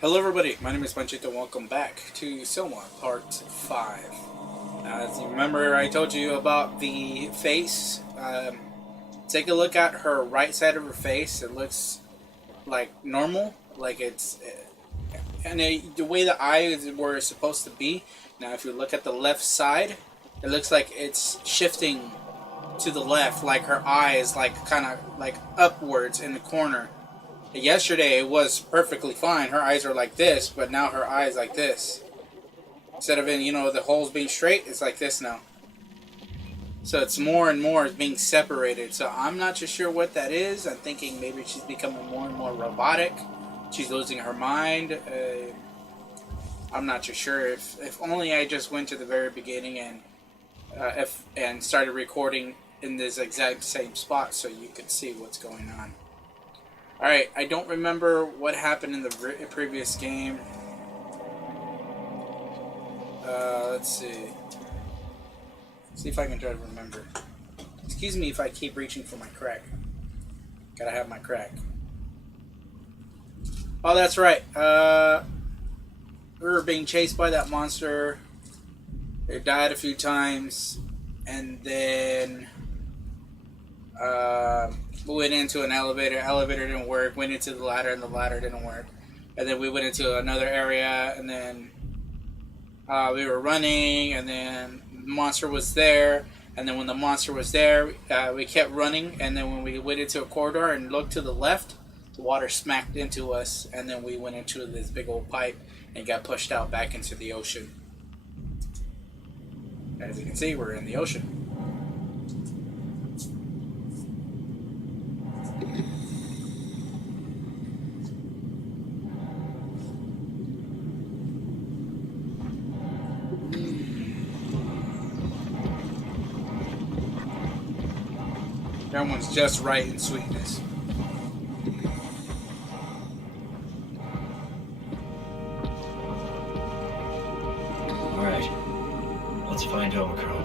Hello everybody, my name is Panchito. Welcome back to Soma Part 5. As you remember, I told you about the face. Take a look at her right side of her face. It looks like normal, like it's... And the way the eyes were supposed to be. Now if you look at the left side, it looks like it's shifting to the left, like her eyes like kind of like upwards in the corner. Yesterday it was perfectly fine. Her eyes are like this, but now her eyes like this. Instead of the holes being straight, it's like this now. So it's more and more being separated. So I'm not too sure what that is. I'm thinking maybe she's becoming more and more robotic. She's losing her mind. I'm not too sure. If only I just went to the very beginning and started recording in this exact same spot so you could see what's going on. Alright, I don't remember what happened in the previous game. Let's see. See if I can try to remember. Excuse me if I keep reaching for my crack. Gotta have my crack. Oh, that's right. We were being chased by that monster. It died a few times. And then... we went into an elevator. Elevator didn't work. Went into the ladder, and the ladder didn't work. And then we went into another area, and then we were running, and then the monster was there. And then when the monster was there, we kept running. And then when we went into a corridor and looked to the left, the water smacked into us, and then we went into this big old pipe and got pushed out back into the ocean. As you can see, we're in the ocean. Everyone's just right in sweetness. Alright, let's find Omicron.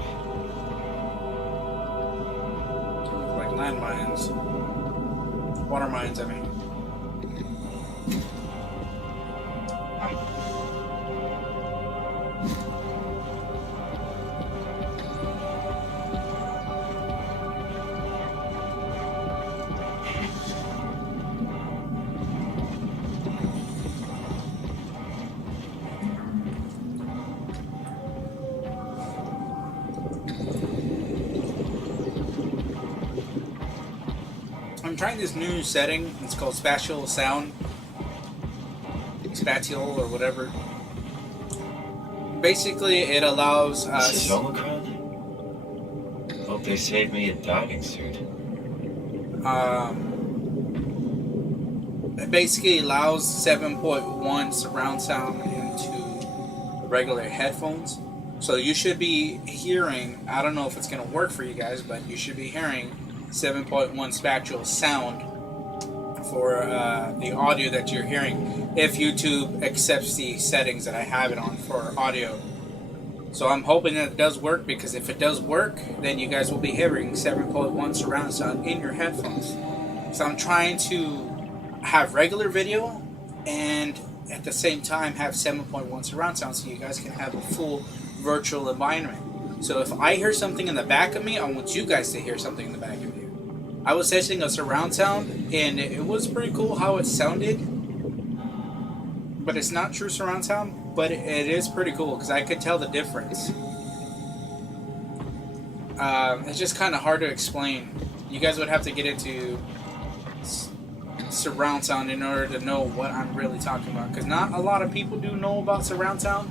Like landmines. Water mines, I mean. I'm trying this new setting. It's called spatial sound. Spatial or whatever. Basically, it allows us... This is Omicron? Hope they saved me a diving suit. It basically allows 7.1 surround sound into regular headphones. So you should be hearing, I don't know if it's going to work for you guys, but you should be hearing 7.1 spatial sound for the audio that you're hearing if YouTube accepts the settings that I have it on for audio. So I'm hoping that it does work, because if it does work, then you guys will be hearing 7.1 surround sound in your headphones. So I'm trying to have regular video and at the same time have 7.1 surround sound so you guys can have a full virtual environment. So if I hear something in the back of me, I want you guys to hear something in the back of you. I was testing a surround sound, and it was pretty cool how it sounded. But it's not true surround sound, but it is pretty cool because I could tell the difference. It's just kind of hard to explain. You guys would have to get into surround sound in order to know what I'm really talking about. Because not a lot of people do know about surround sound.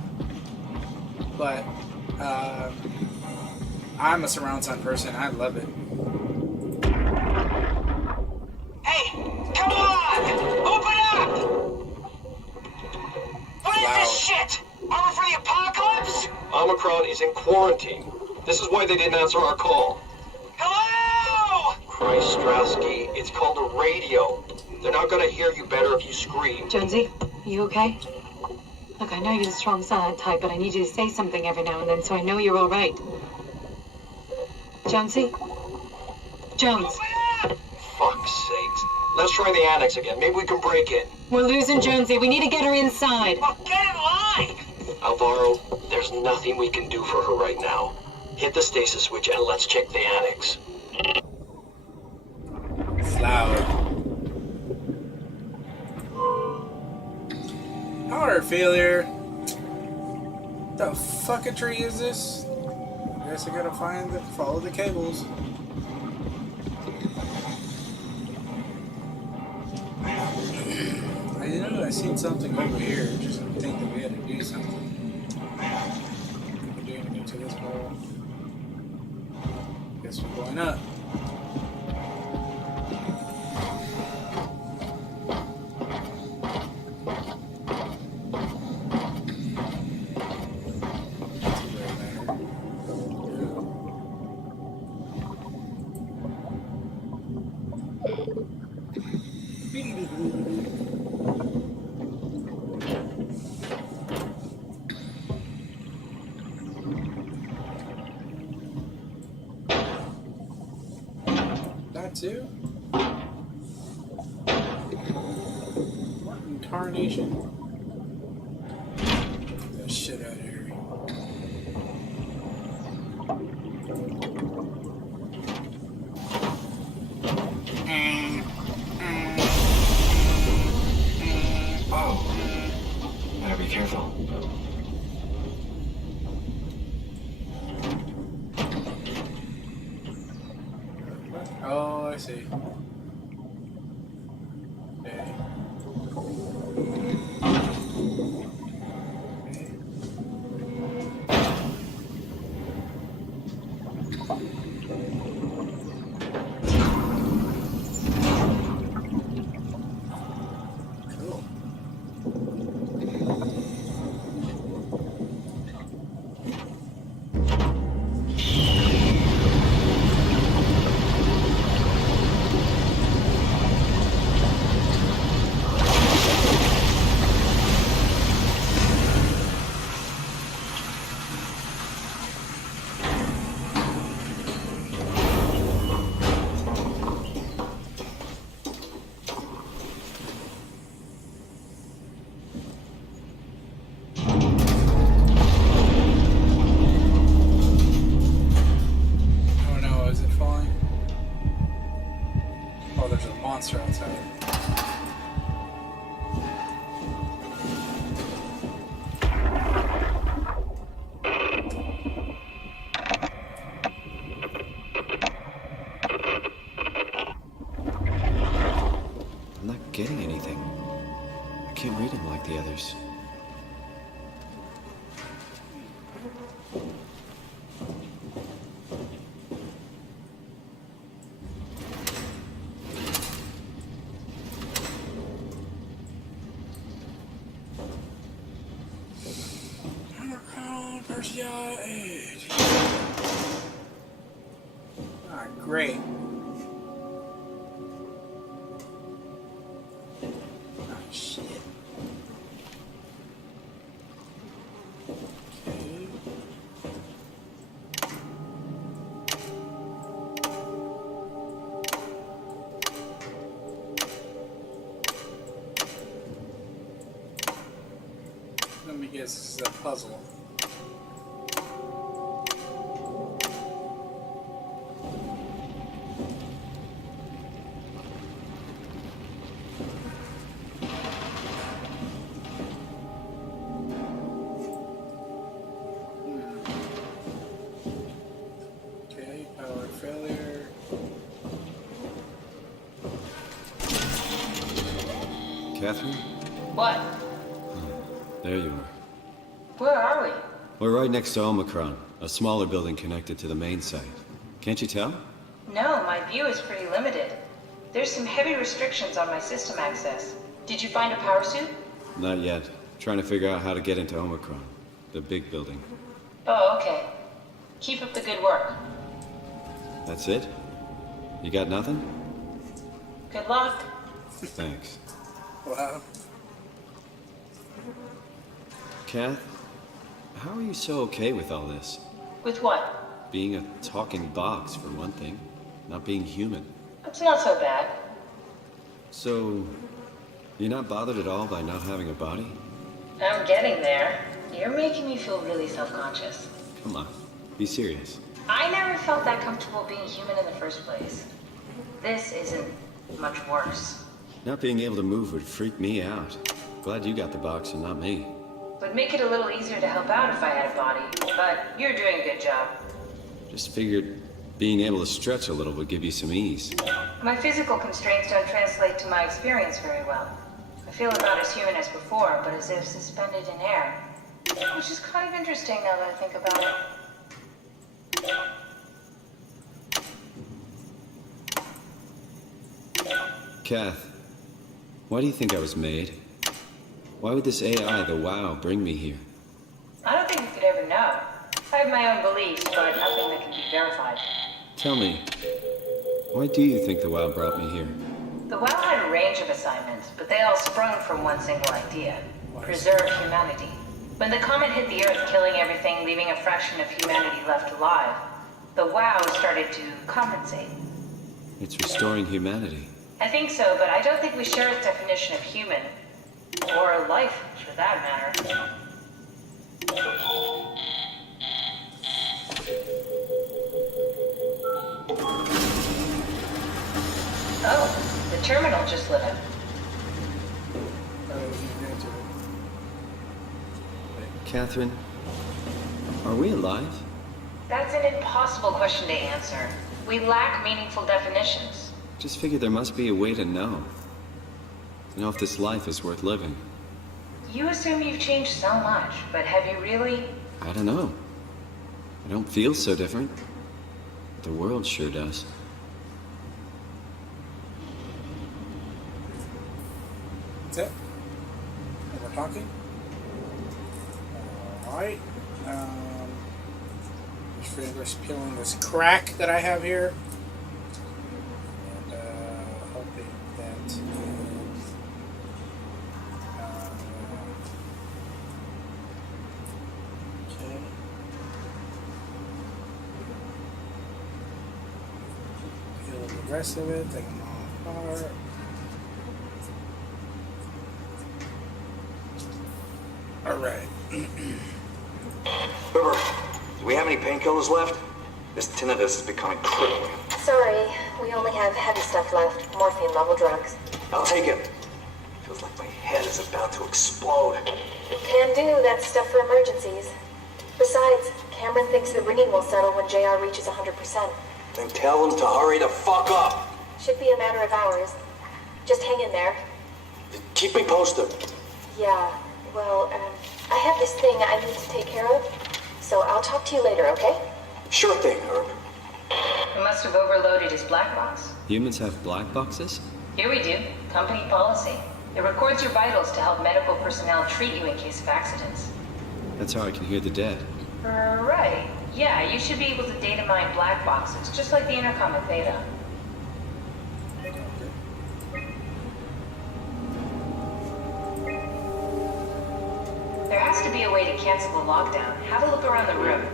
But I'm a surround sound person. I love it. Hey, come on! Open up! What is this shit? Armor for the apocalypse? Omicron is in quarantine. This is why they didn't answer our call. Hello! Christ, Strasky, it's called a radio. They're not gonna hear you better if you scream. Jonesy, are you okay? Look, I know you're the strong silent type, but I need you to say something every now and then so I know you're all right. Jonesy? Jones. Fuck's sakes. Let's try the annex again. Maybe we can break it. We're losing Jonesy. We need to get her inside. Well, get in line! Alvaro, there's nothing we can do for her right now. Hit the stasis switch and let's check the annex. It's loud. Power failure. The fuckatry is this? I guess I gotta follow the cables. I know I seen something over here. Just didn't think that we had to do something. We're doing it to this hole. Guess we're going up. Too? What in tarnation? Get that shit out of here. Oh. Better be careful. Oh, I see. Okay. Cool. Monster outside. I'm not getting anything. I can't read him like the others. Ah, great. Ah, shit. Okay. Let me guess, this is a puzzle. Catherine? What? There you are. Where are we? We're right next to Omicron, a smaller building connected to the main site. Can't you tell? No, my view is pretty limited. There's some heavy restrictions on my system access. Did you find a power suit? Not yet. Trying to figure out how to get into Omicron, the big building. Oh, okay. Keep up the good work. That's it? You got nothing? Good luck. Thanks. Wow. Kath, how are you so okay with all this? With what? Being a talking box, for one thing. Not being human. It's not so bad. So, You're not bothered at all by not having a body? I'm getting there. You're making me feel really self-conscious. Come on, be serious. I never felt that comfortable being human in the first place. This isn't much worse. Not being able to move would freak me out. Glad you got the box and not me. Would make it a little easier to help out if I had a body, but you're doing a good job. Just figured being able to stretch a little would give you some ease. My physical constraints don't translate to my experience very well. I feel about as human as before, but as if suspended in air. Which is kind of interesting now that I think about it. Kath, why do you think I was made? Why would this AI, the WoW, bring me here? I don't think you could ever know. I have my own beliefs, but nothing that can be verified. Tell me, why do you think the WoW brought me here? The WoW had a range of assignments, but they all sprung from one single idea. Preserve humanity. When the comet hit the Earth, killing everything, leaving a fraction of humanity left alive, the WoW started to compensate. It's restoring humanity. I think so, but I don't think we share its definition of human. Or life, for that matter. Oh, the terminal just lit up. Catherine, are we alive? That's an impossible question to answer. We lack meaningful definitions. Just figured there must be a way to know. To know if this life is worth living. You assume you've changed so much, but have you really? I don't know. I don't feel so different. The world sure does. That's it? And we're talking? Alright. Just peeling this crack that I have here. And hoping that is... okay. Peel the rest of it, take them all apart. Alright. River, do we have any painkillers left? This tinnitus is becoming crippling. Sorry, we only have heavy stuff left. Morphine-level drugs. I'll take it. Feels like my head is about to explode. Can do, that's stuff for emergencies. Besides, Cameron thinks the ringing will settle when JR reaches 100%. Then tell him to hurry the fuck up. Should be a matter of hours. Just hang in there. Keep me posted. Yeah, well, I have this thing I need to take care of, so I'll talk to you later, okay? Sure thing, Herb. We must have overloaded his black box. Humans have black boxes? Here we do. Company policy. It records your vitals to help medical personnel treat you in case of accidents. That's how I can hear the dead. Right. Yeah, you should be able to data mine black boxes, just like the intercom at Theta. There has to be a way to cancel the lockdown. Have a look around the room.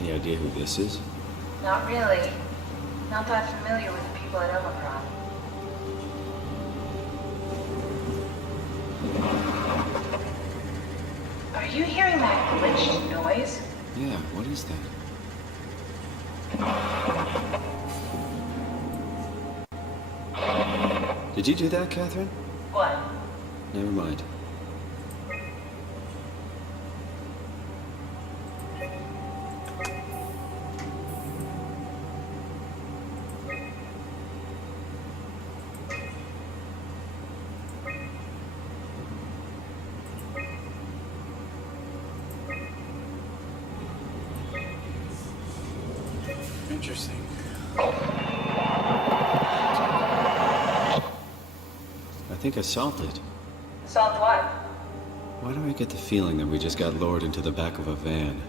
Any idea who this is? Not really. Not that familiar with the people at Omicron. Are you hearing that glitched noise? Yeah, what is that? Did you do that, Catherine? What? Never mind. Interesting. I think I solved it. Solved what? Why do I get the feeling that we just got lured into the back of a van?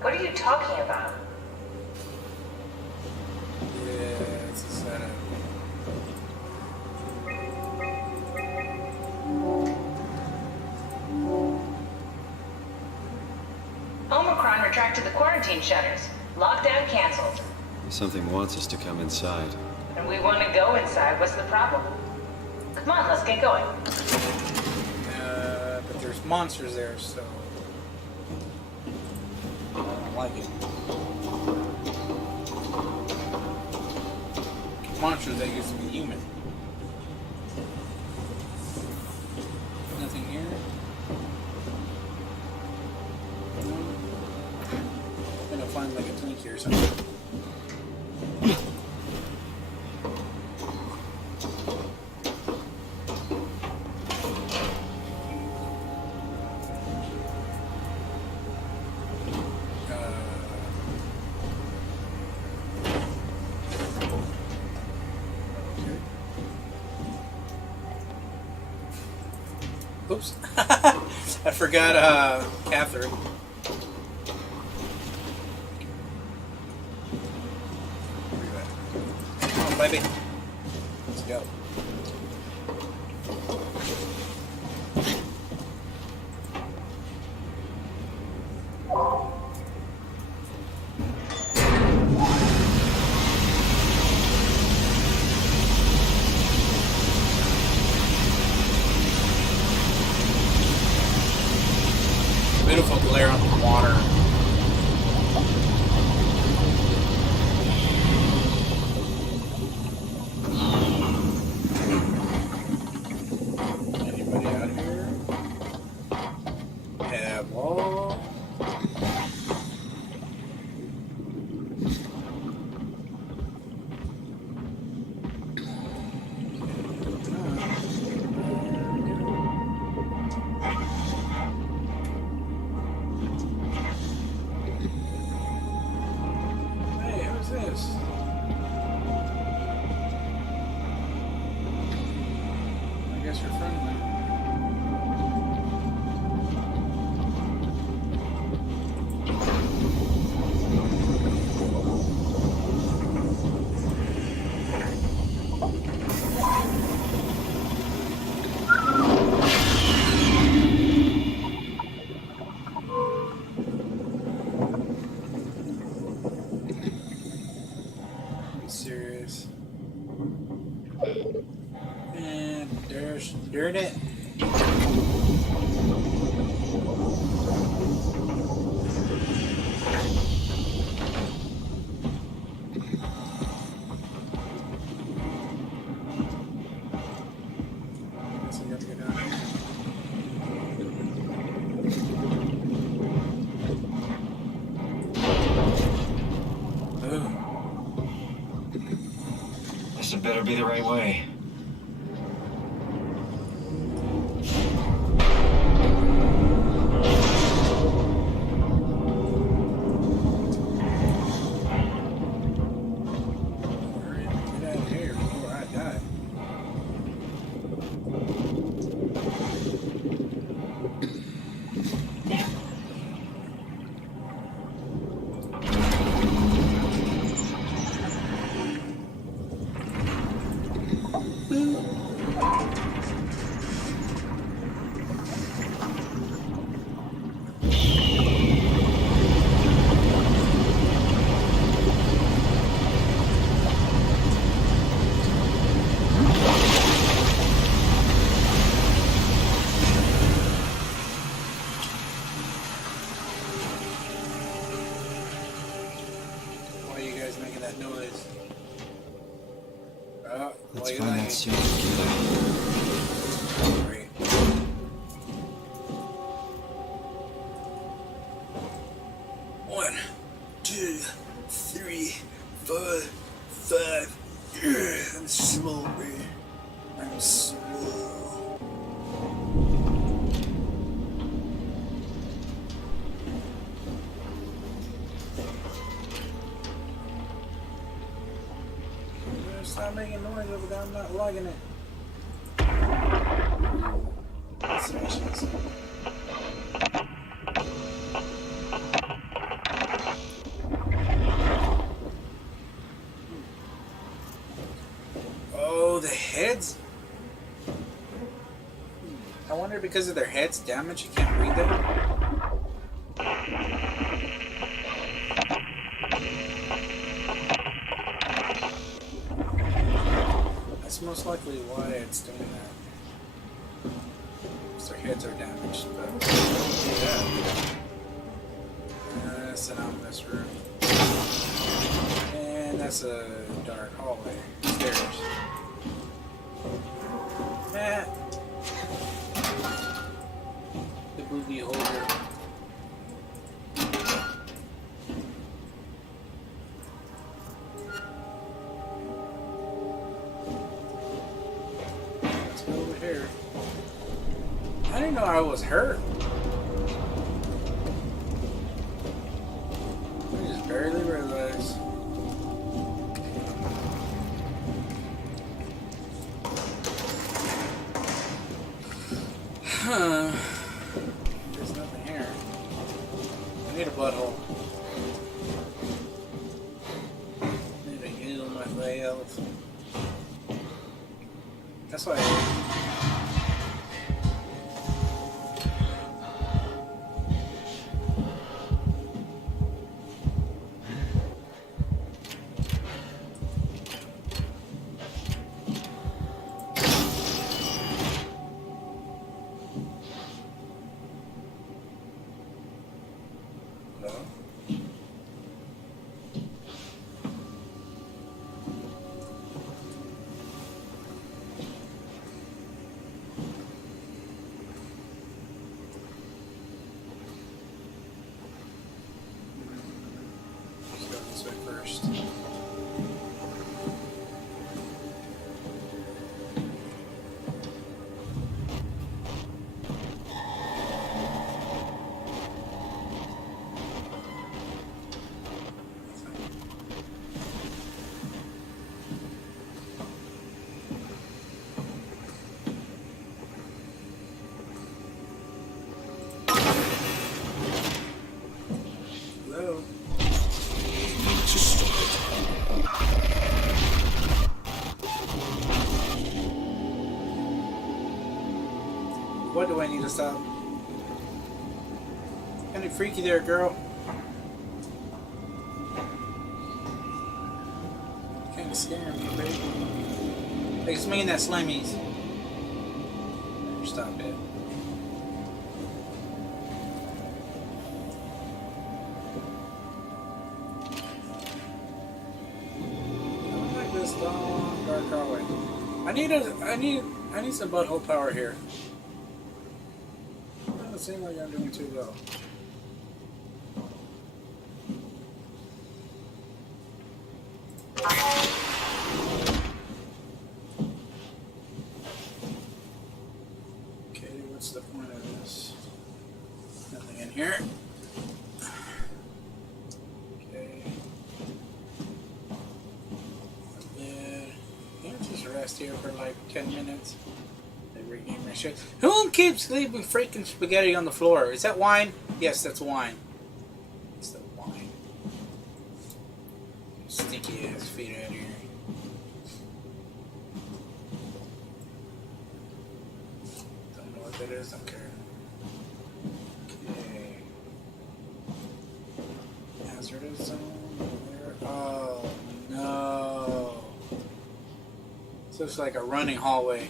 What are you talking about? Yeah, it's a setup. Omicron retracted the quarantine shutters. Lockdown canceled. Something wants us to come inside. And we want to go inside. What's the problem? Come on, let's get going. But there's monsters there, so I don't like it. Monsters that used to be human. Nothing here. No. I'm gonna find like a tank here or something. Oops. I forgot Catherine. Where you at? Come on, baby. Let's go. Beautiful glare on the water. Anybody out here? Yeah, wall. This? I guess you're friendly. Serious. And there's dirt it. Guess I gotta go down here. Ooh. This had better be the right way. Hurry up and get out of here before I die. Why are you guys making that noise? Let's why find you that serial killer. Great. One, two, three, four, five. I'm slow, man. I'm slow. Stop making noise over there. I'm not logging it. Submissions. Oh, the heads. I wonder because of their heads damage, you can't read them. likely why it's doing that. Their heads are damaged, but yeah. That's an ominous room. And that's a dark hallway. Stairs. The booby holder. Let's go over here. I didn't know I was hurt. I just barely realized. Huh. There's nothing here. I need a butthole. I need to heal my health. That's why first. Hello. What do I need to stop? Kinda freaky there, girl. Kinda scaring me, baby. Like it's me and that Slimmies. Stop it. I don't like this long dark hallway. I need some butthole power here. Doesn't seem like I'm doing too well. Okay, what's the point of this? Nothing in here. Okay. Bed. Can I just rest here for like 10 minutes? Regain my shit. Who keeps leaving freaking spaghetti on the floor? Is that wine? Yes, that's wine. It's the wine. Stinky ass feet out here. Don't know what that is. Don't care. Okay. Hazardous zone. There. Oh no. So it's like a running hallway.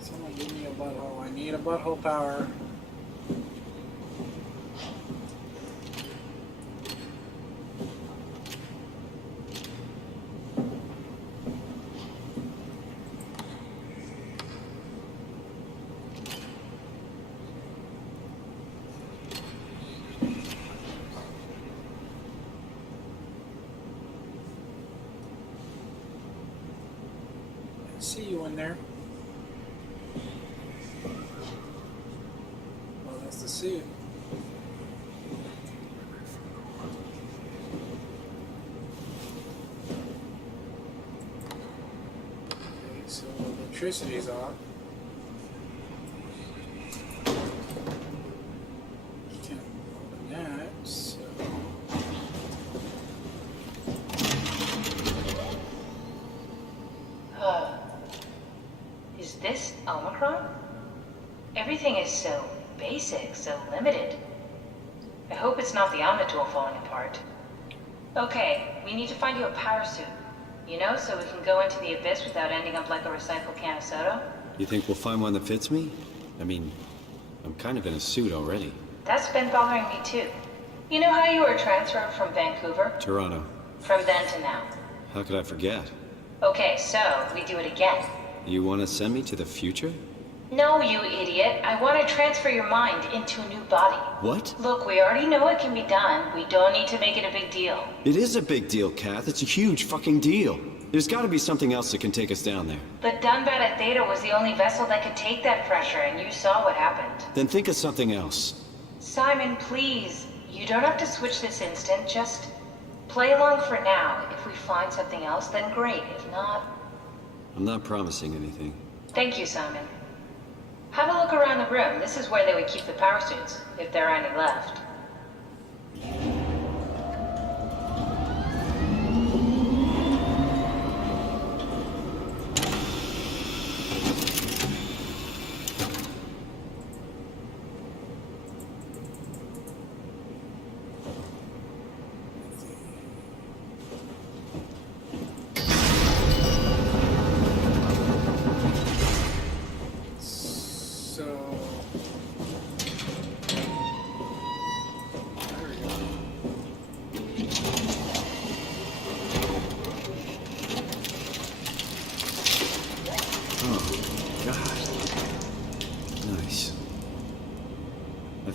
Someone give me a butthole. I need a butthole power. See you in there. Well, that's the suit. electricity's off. Can't open that, so... Is this Omicron? Everything is so basic, so limited. I hope it's not the Omnitool falling apart. Okay, we need to find you a power suit. You know, so we can go into the abyss without ending up like a recycled can of soda. You think we'll find one that fits me? I mean, I'm kind of in a suit already. That's been bothering me too. You know how you were transferred from Vancouver? Toronto. From then to now. How could I forget? Okay, so we do it again. You want to send me to the future? No, you idiot. I want to transfer your mind into a new body. What? Look, we already know it can be done. We don't need to make it a big deal. It is a big deal, Kath. It's a huge fucking deal. There's got to be something else that can take us down there. But Dunbat at Theta was the only vessel that could take that pressure, and you saw what happened. Then think of something else. Simon, please. You don't have to switch this instant. Just play along for now. If we find something else, then great. If not... I'm not promising anything. Thank you, Simon. Have a look around the room. This is where they would keep the power suits, if there are any left.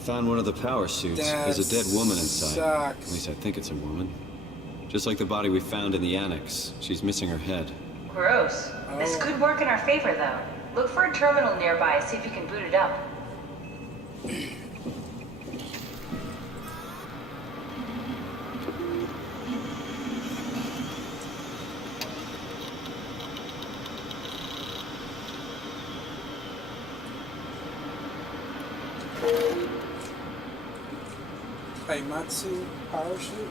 Found one of the power suits. There's a dead woman inside. Sucks. At least I think it's a woman. Just like the body we found in the annex. She's missing her head. Gross. This could work in our favor, though. Look for a terminal nearby, see if you can boot it up. Matsu power shoot.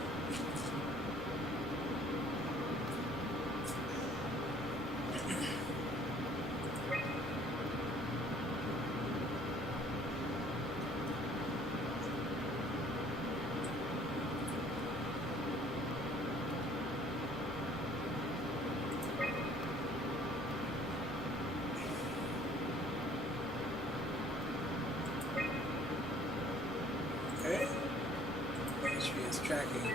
Okay. HPS tracking.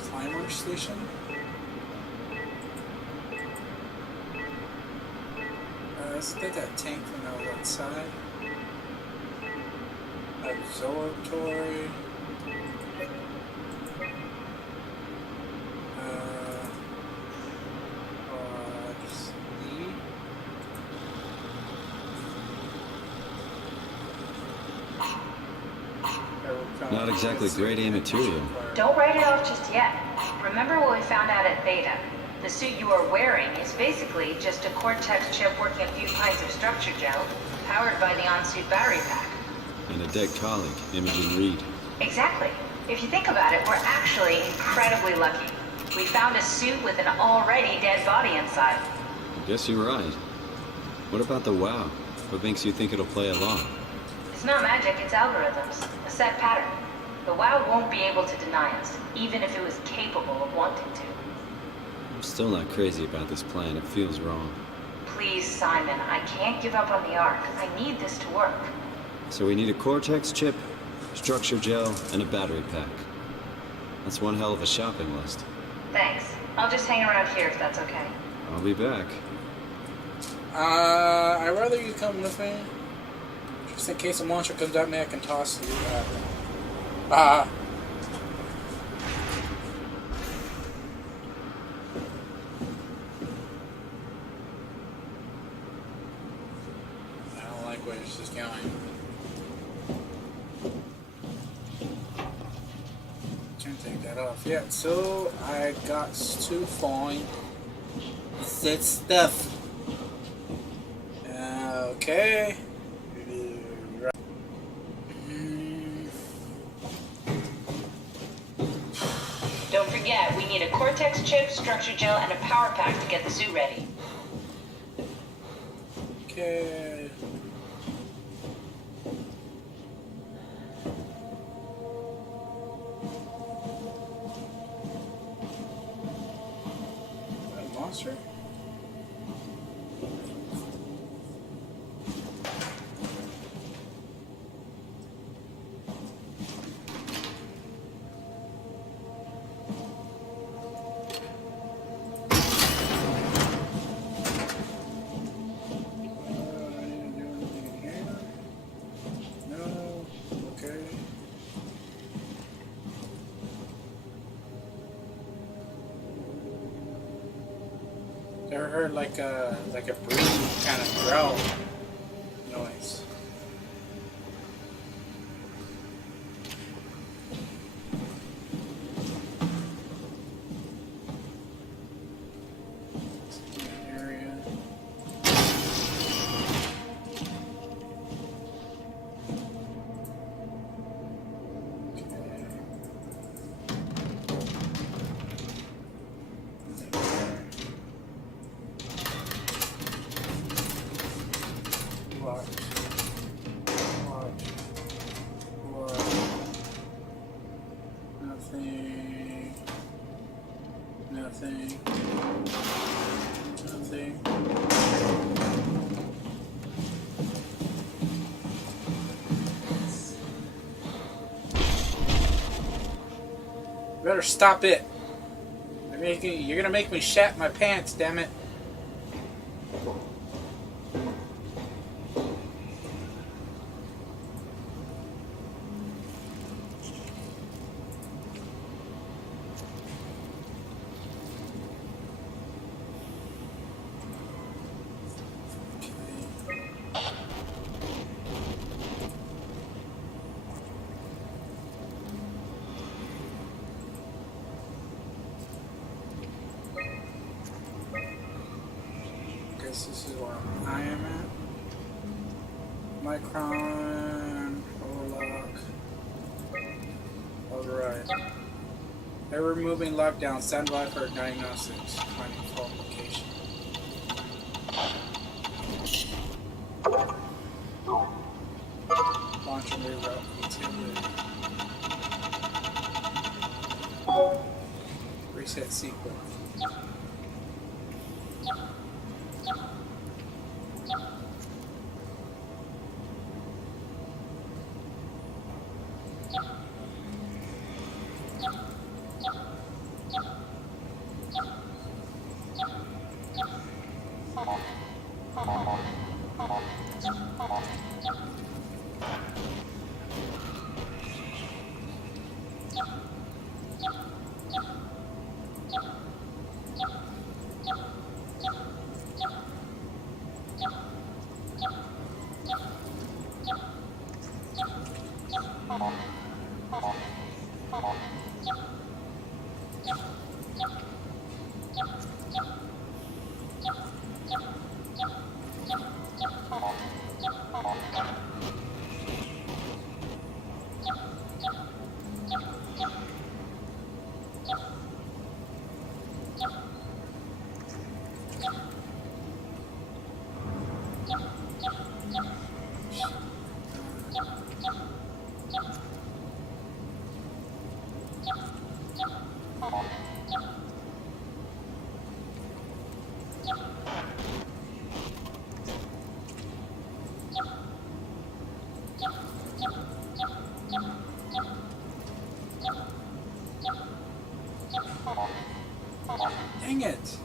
Climber station. Let's get that tank from the outside. Absorbatory. Not exactly grade A material. Don't write it off just yet. Remember what we found out at Theta? The suit you are wearing is basically just a Cortex chip working a few pints of structure gel, powered by the on-suit battery pack. And a dead colleague, Imogen Reed. Exactly. If you think about it, we're actually incredibly lucky. We found a suit with an already dead body inside. I guess you're right. What about the WoW? What makes you think it'll play along? It's not magic, it's algorithms. A set pattern. The WoW won't be able to deny us, even if it was capable of wanting to. I'm still not crazy about this plan. It feels wrong. Please, Simon, I can't give up on the Ark. I need this to work. So we need a Cortex chip, structure gel, and a battery pack. That's one hell of a shopping list. Thanks. I'll just hang around here if that's okay. I'll be back. I'd rather you come with me. Just in case a monster comes at me, I can toss you. I don't like where this is going. Can't take that off yet. So I got to find that stuff. Okay. Don't forget, we need a Cortex chip, structure gel, and a power pack to get the suit ready. Okay. A monster? Ever heard like a breathing kind of growl noise? Area. Watch. Nothing. Better stop it. You're gonna make me shat my pants, damn it. This is where I am at. Micron, overlock. Alright. Ever moving lockdown, stand by for diagnostics. Finding fault location. Launch and reroute utility. Reset sequence. Dang it!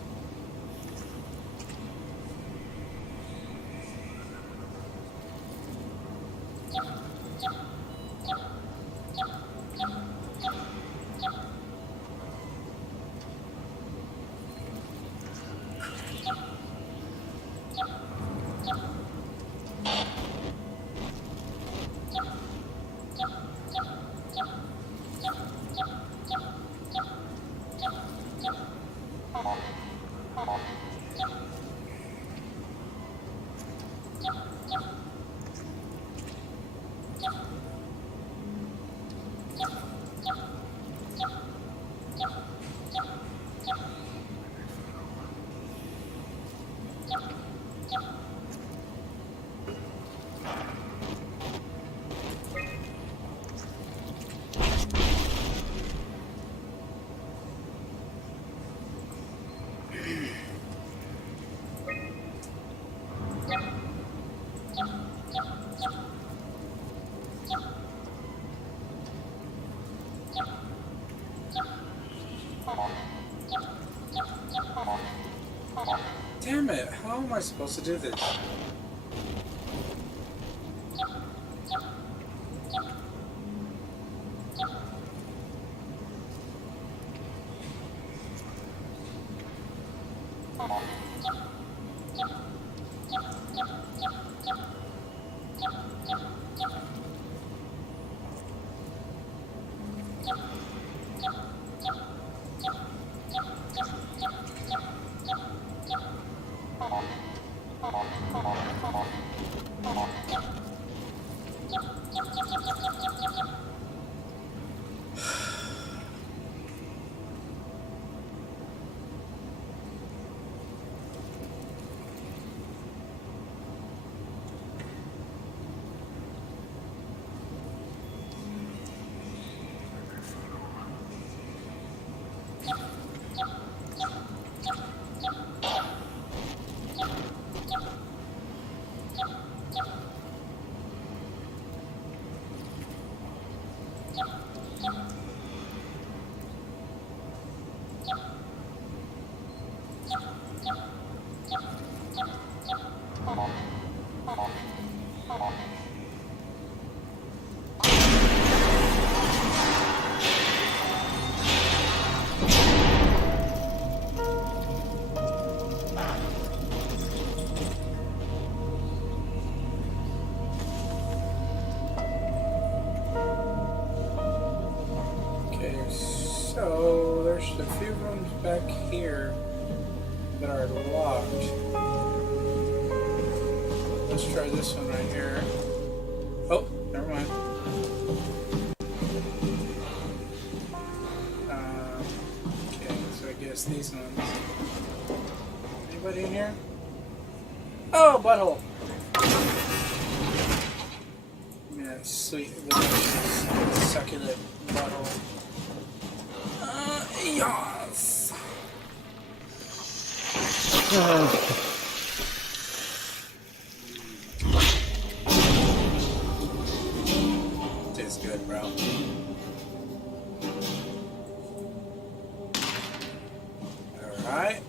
Damn it, how am I supposed to do this? So there's a few rooms back here that are locked. Let's try this one right here. Oh, never mind. Okay, so I guess these ones. Anybody in here? Oh, butthole! Yeah, sweet, succulent butthole. Yes. Tastes good, bro. All right.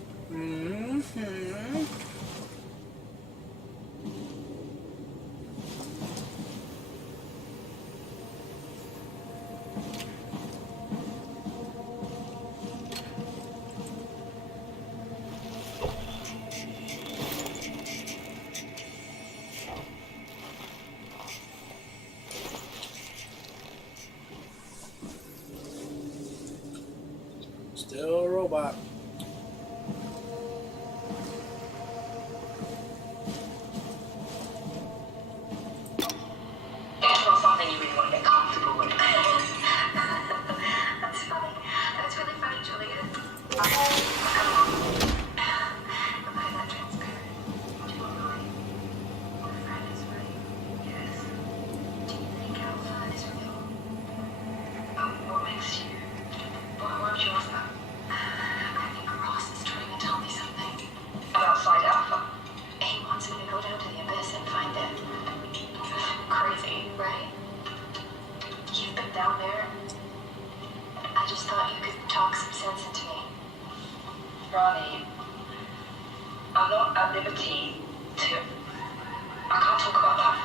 Still a robot. It's not something you really want to get comfortable with. That's funny. That's really funny, Julian. Am I that transparent? Do you want mine? My friend is right. Yes. Do you think Alpha is real? What makes you? Why won't you ask that? I think Ross is trying to tell me something. About Side Alpha. He wants me to go down to the abyss and find it. Crazy, right? You've been down there. I just thought you could talk some sense into me. Ronnie, I'm not at liberty to... I can't talk about that.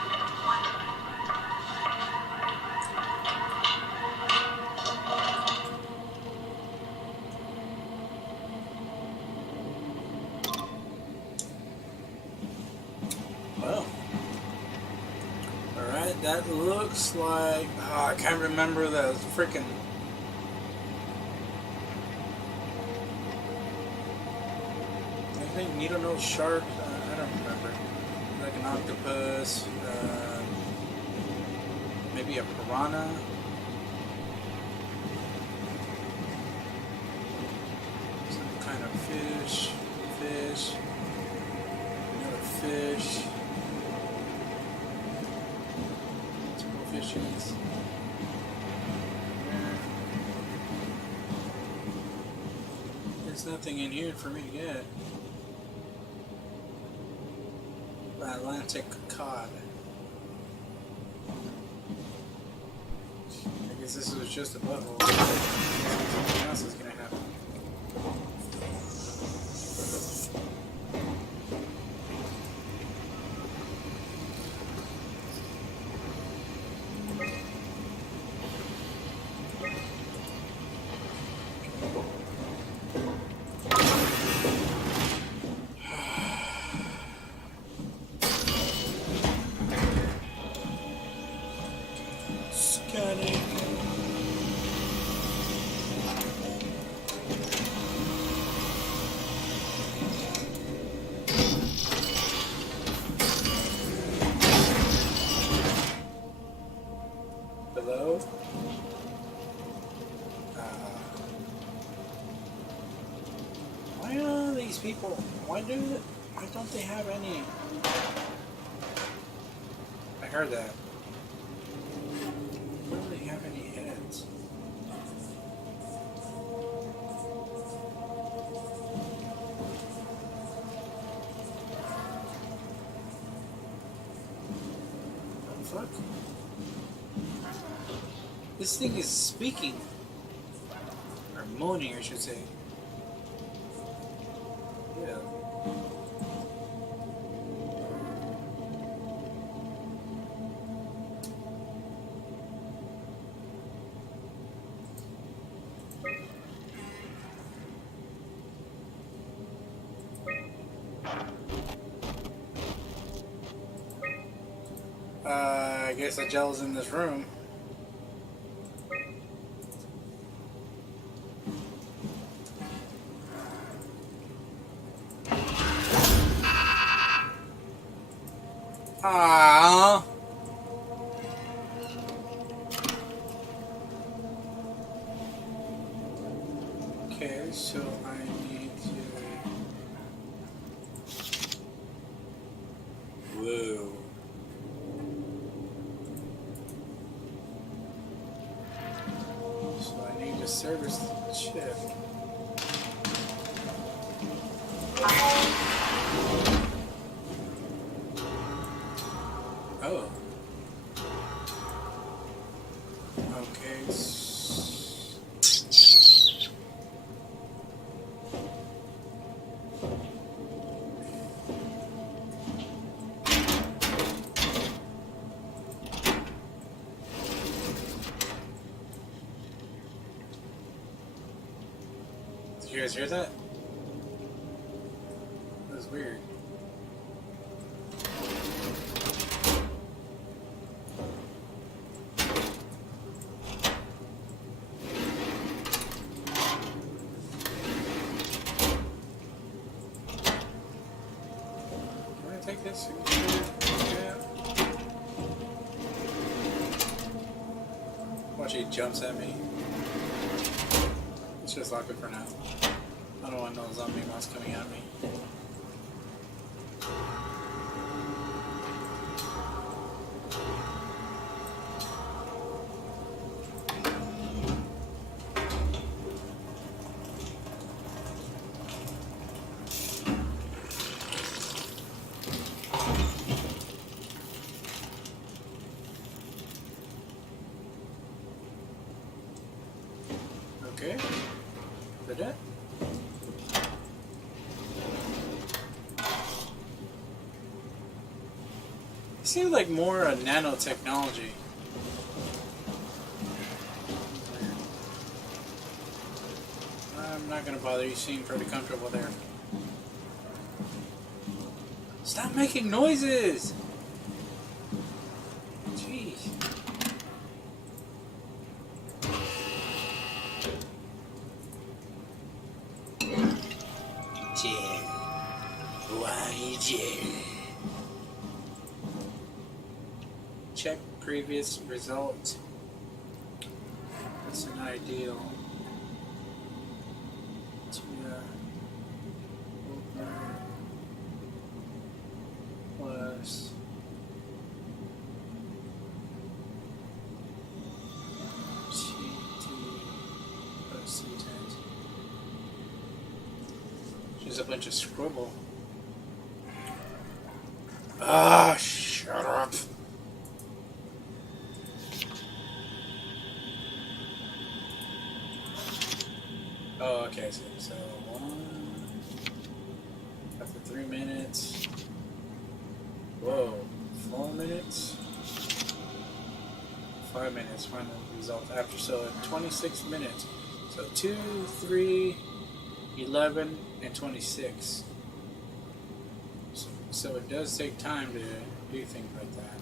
Well, alright, that looks like... Oh, I can't remember the freaking... I think needle-nose shark? I don't remember. Like an octopus, maybe a piranha? Some kind of fish, another fish. Fishes. There's nothing in here for me to get. Atlantic cod. I guess this was just a butthole. Something else is gonna happen. people? Why don't they have any? I heard that. Why don't they have any heads? What the fuck? This thing is speaking. Or moaning, I should say. Yeah. I guess the gel's in this room. Ah. Okay, so I need to. Whoa. So I need to service the chip. Oh. Okay. Did you guys hear that? That was weird. Take this. Yeah. Watch, he jumps at me. Let's just lock it for now. I don't want no zombie mouse coming at me. Okay. Is that it? It seems like more nanotechnology. I'm not gonna bother. You seem pretty comfortable there. Stop making noises! Jeez. Check previous results. That's an ideal. Plus CT plus C10. There's a bunch of scribble. Ah, shut up. Oh, okay, so 1 after 3 minutes. Whoa, 4 minutes. 5 minutes, final result after, so 26 minutes. So 2, 3, 11, and 26. So it does take time to do things like that.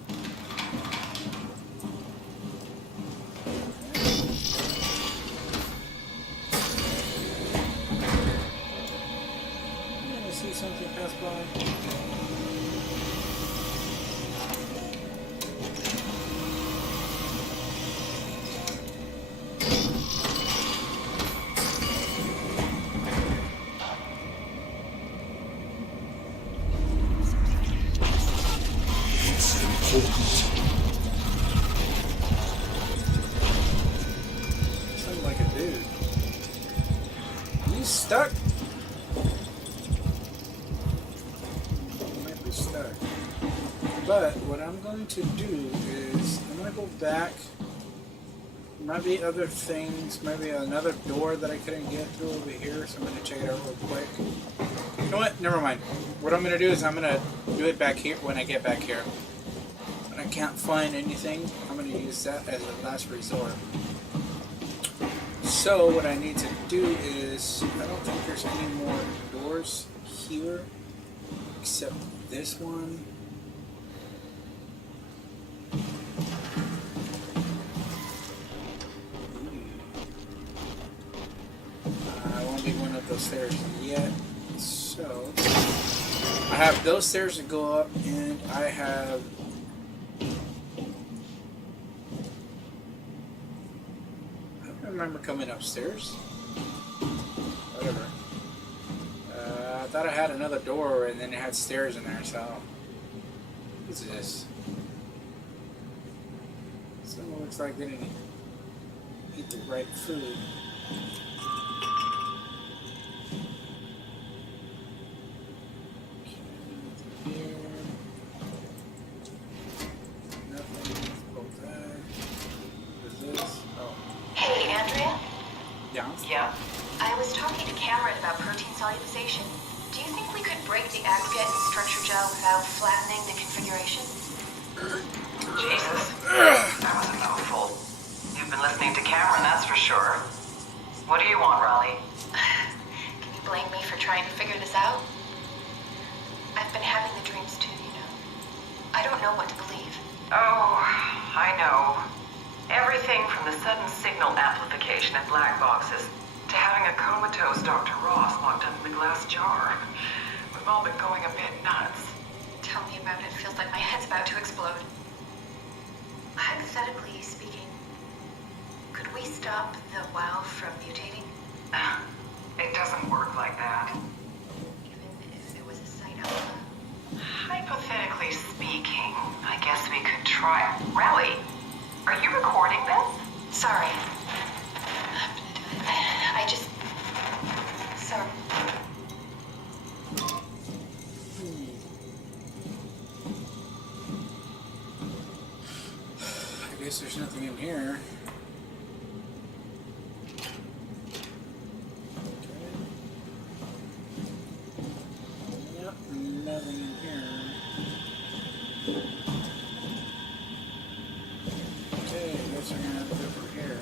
See something pass by. But what I'm going to do is I'm going to go back. There might be other things, maybe another door that I couldn't get through over here, so I'm going to check it out real quick. You know what? Never mind. What I'm going to do is I'm going to do it back here when I get back here. When I can't find anything, I'm going to use that as a last resort. So what I need to do is, I don't think there's any more doors here, except this one. I won't be going up those stairs yet, so I have those stairs to go up, and I have I remember coming upstairs. Whatever. I thought I had another door, and then it had stairs in there, so what's this? Someone looks like they didn't eat the right food. Yeah. I was talking to Cameron about protein solubilization. Do you think we could break the aggregate and structure gel without flattening the configuration? Jesus. That was a mouthful. You've been listening to Cameron, that's for sure. What do you want, Raleigh? Can you blame me for trying to figure this out? I've been having the dreams too, you know. I don't know what to believe. Oh, I know. Everything from the sudden signal amplification in black boxes to having a comatose Dr. Ross locked up in the glass jar. We've all been going a bit nuts. Tell me about it. Feels like my head's about to explode. Hypothetically speaking, could we stop the WoW from mutating? It doesn't work like that. Even if it was a site alpha? Hypothetically speaking, I guess we could try. Raleigh, are you recording this? Sorry. I just... Sorry. I guess there's nothing in here. Yep, nothing in here. Okay, I guess we're gonna have to go over here.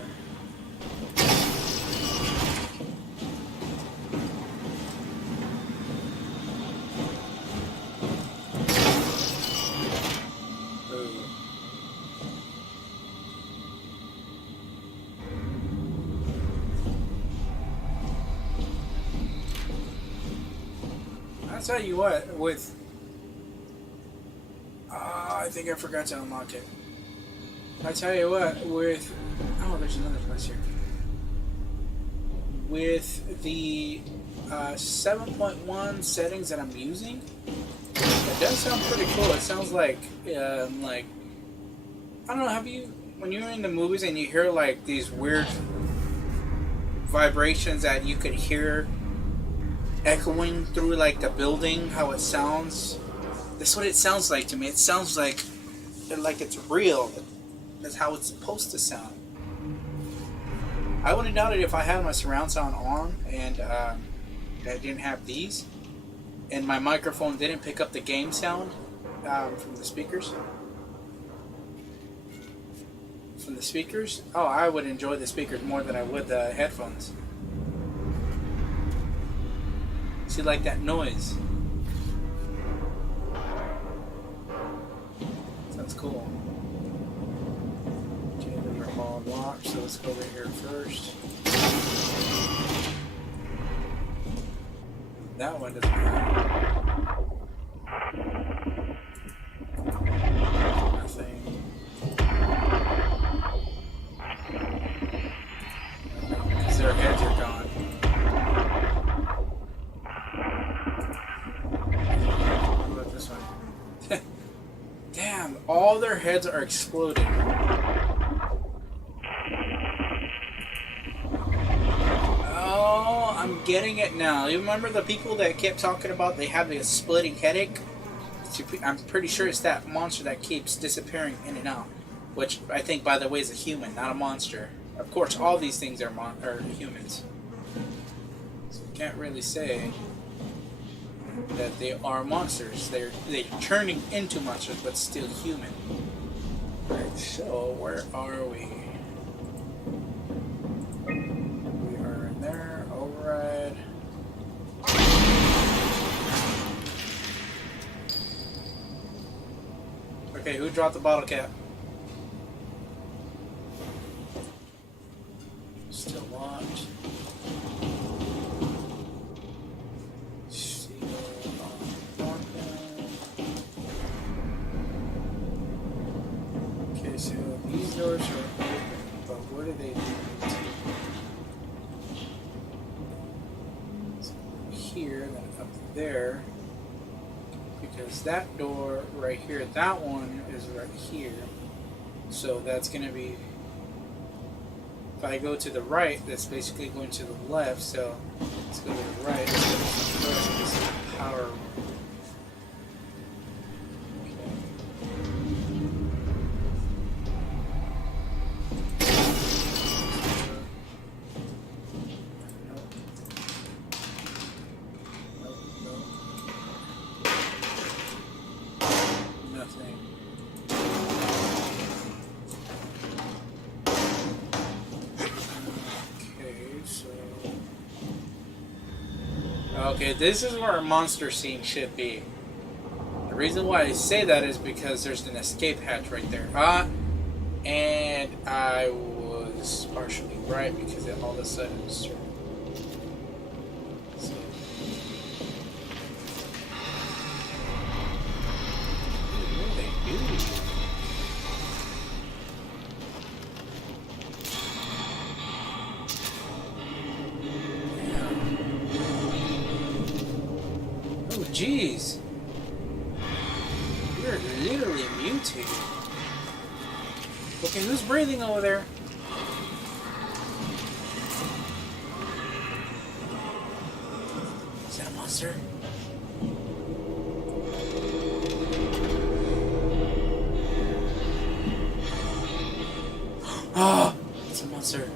I'll tell you what, with... I think I forgot to unlock it. I tell you what, with... Oh, there's another place here. With the 7.1 settings that I'm using, it does sound pretty cool. It sounds like, I don't know, have you... When you're in the movies and you hear, like, these weird vibrations that you could hear echoing through like the building, how it sounds. That's what it sounds like to me. It sounds like it's real. That's how it's supposed to sound. I wouldn't doubt it if I had my surround sound on and I didn't have these, and my microphone didn't pick up the game sound from the speakers. Oh, I would enjoy the speakers more than I would the headphones. See, like that noise. Sounds cool. Okay, those are all locked, so let's go over here first. That one doesn't have nothing. Because their heads are gone. Damn, all their heads are exploding. Oh, I'm getting it now. You remember the people that kept talking about they have a splitting headache? I'm pretty sure it's that monster that keeps disappearing in and out. Which I think, by the way, is a human, not a monster. Of course, all these things are humans. So you can't really say that they are monsters. They're turning into monsters, but still human. Right, so where are we? We are in there. Override. Okay, who dropped the bottle cap? Still locked. Okay, so these doors are open, but what do they do? So here, then up there. Because that door right here, that one is right here. So that's going to be, if I go to the right, that's basically going to the left. So let's go to the right. This is power room. Okay, this is where a monster scene should be. The reason why I say that is because there's an escape hatch right there. And I was partially right because it all of a sudden was true. So. What do they do? Jeez. You're literally mutated. Okay, who's breathing over there? Is that a monster? Oh, it's a monster.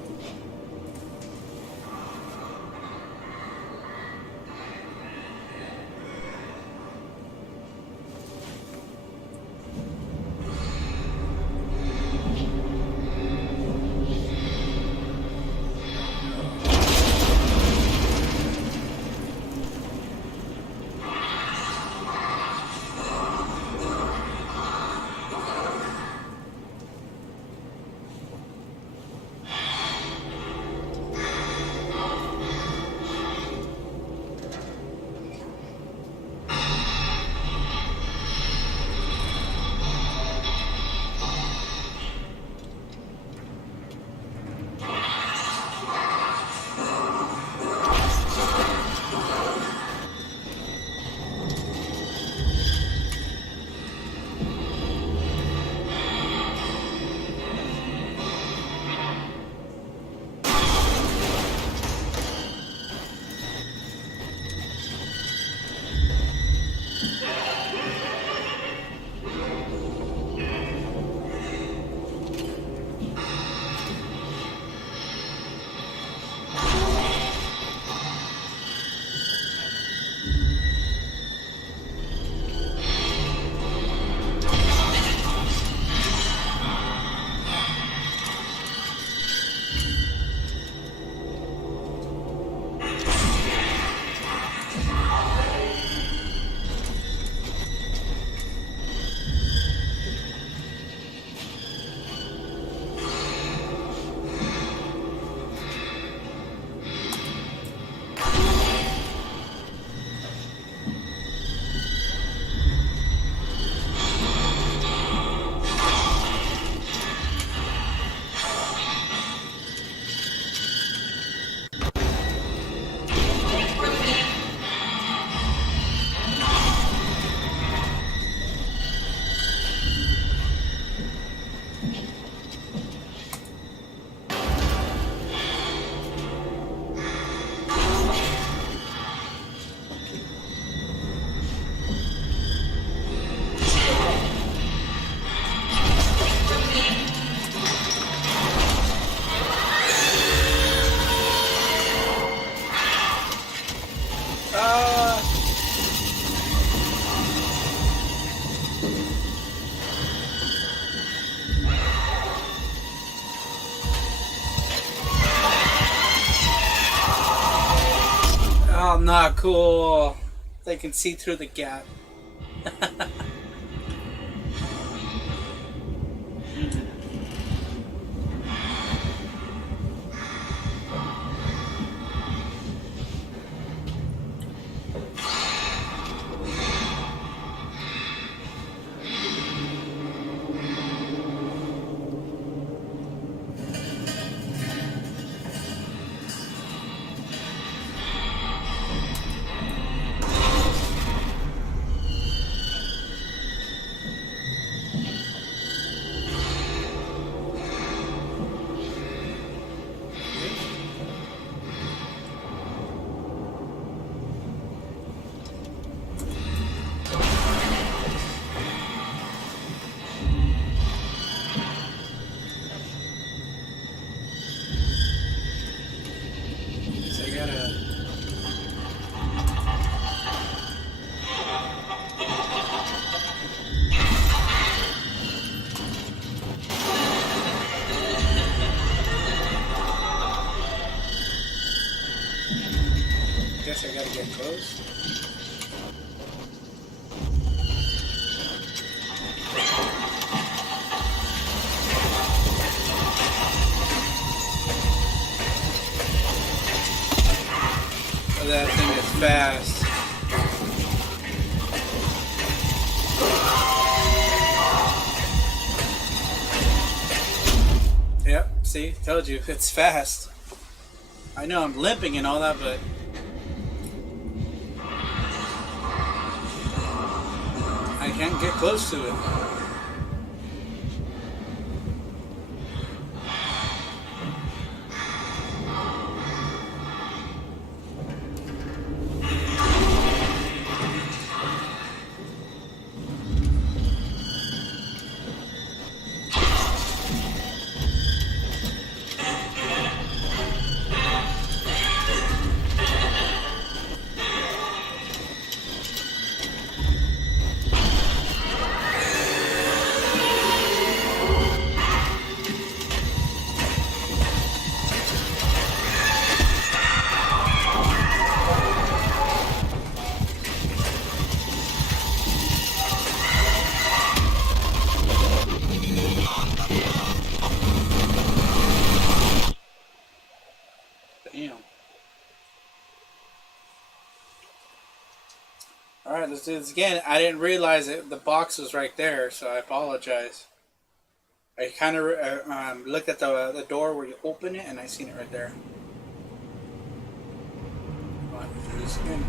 Oh, not cool. They can see through the gap. Guess I gotta get close. Oh, that thing is fast. Yep, see, told you, it's fast. I know I'm limping and all that, but I can't get close to it. Alright, let's do this again. I didn't realize it. The box was right there, so I apologize. I kind of looked at the door where you open it, and I seen it right there. Come on, let's do this again.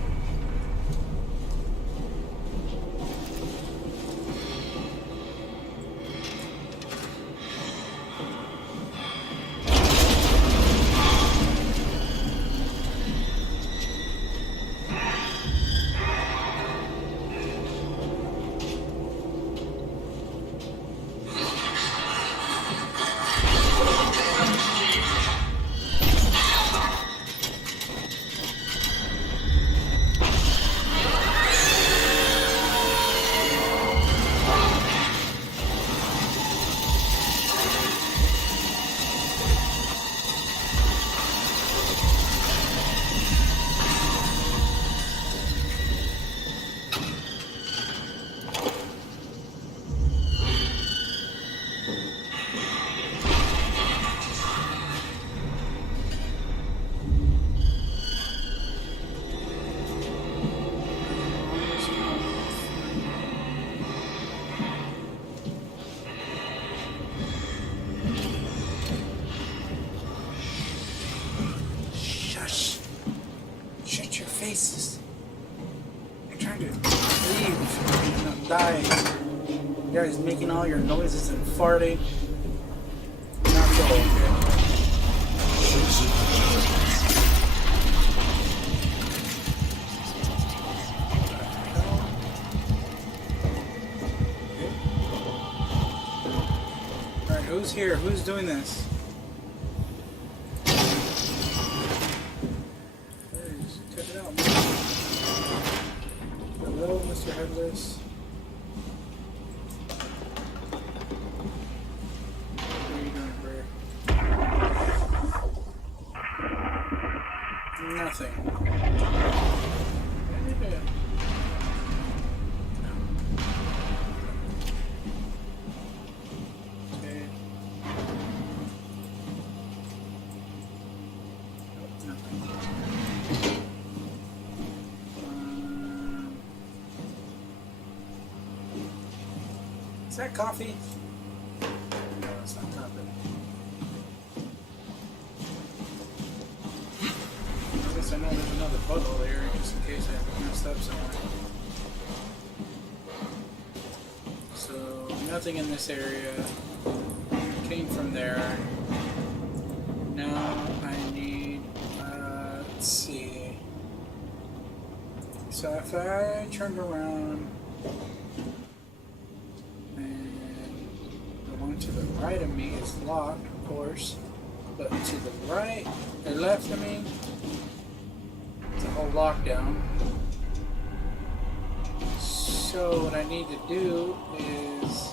faces. You're trying to leave and not die. You guys making all your noises and farting. Not so good. Alright, who's here? Who's doing this? Check it out. Hello, Mr. Headless. What are you doing, Bray? Nothing. What are you doing? Okay. Nothing. Is that coffee? No, it's not coffee. I guess I know there's another butthole here, just in case I messed up somewhere. So, nothing in this area. Came from there. Now I need, let's see. So if I turned around and the one to the right of me is locked, of course, but to the right or left of me, it's a whole lockdown. So what I need to do is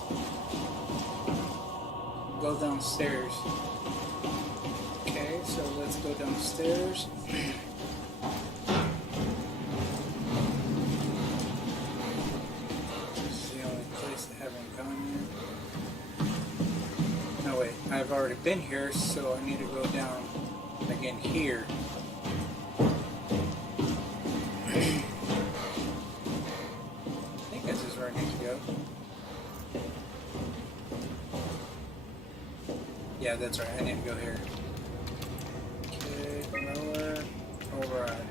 go downstairs. Okay, so let's go downstairs. This is the only place I haven't gone yet. No, wait, I've already been here, so I need to go down again here. I think this is where I need to go. Yeah, that's right, I need to go here. Okay, lower, override.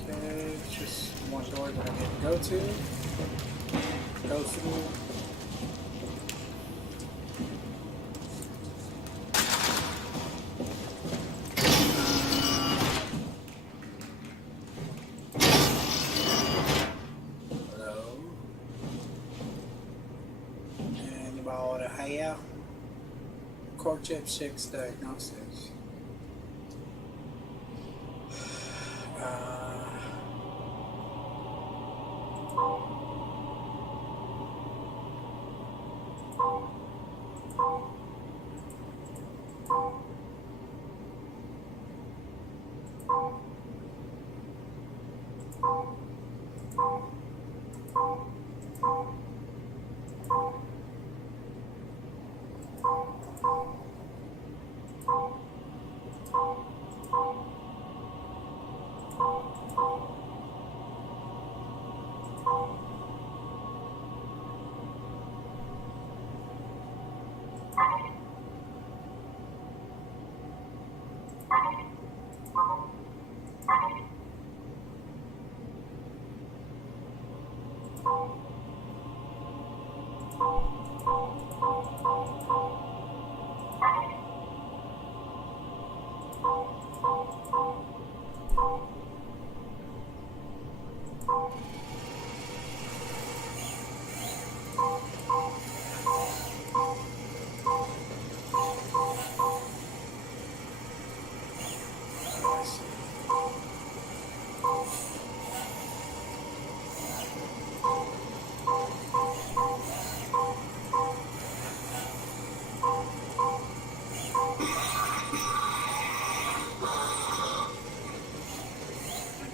Okay, it's just one door that I need to go to. Go through. Yeah. Core chip 6 diagnostics.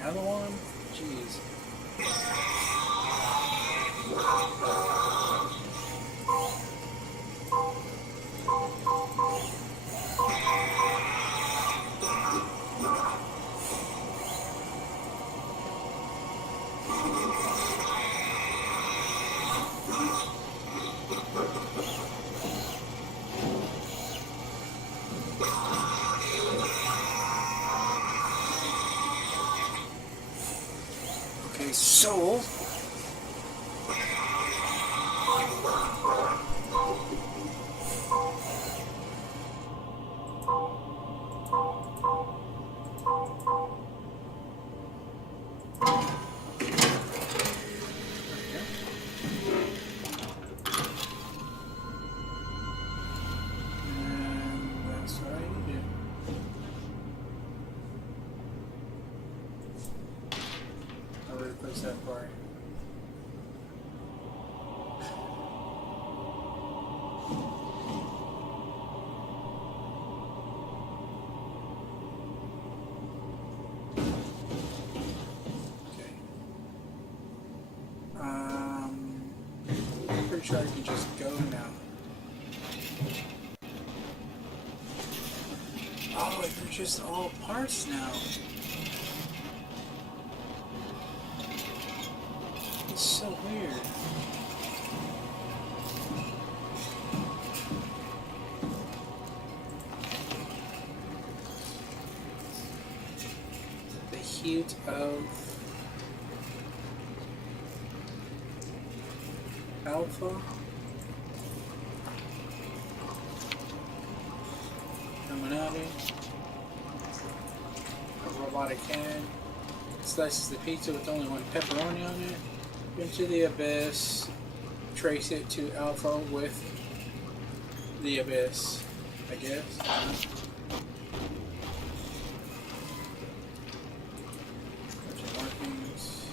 Another one? Jeez. Okay, so that part. Pretty sure I can just go now. Oh, they're just all parts now. It's so weird. The heat of Alpha. Illuminati. A robotic hand. Slices the pizza with only one pepperoni on it. Into the abyss. Trace it to Alpha with the abyss, I guess. Markings.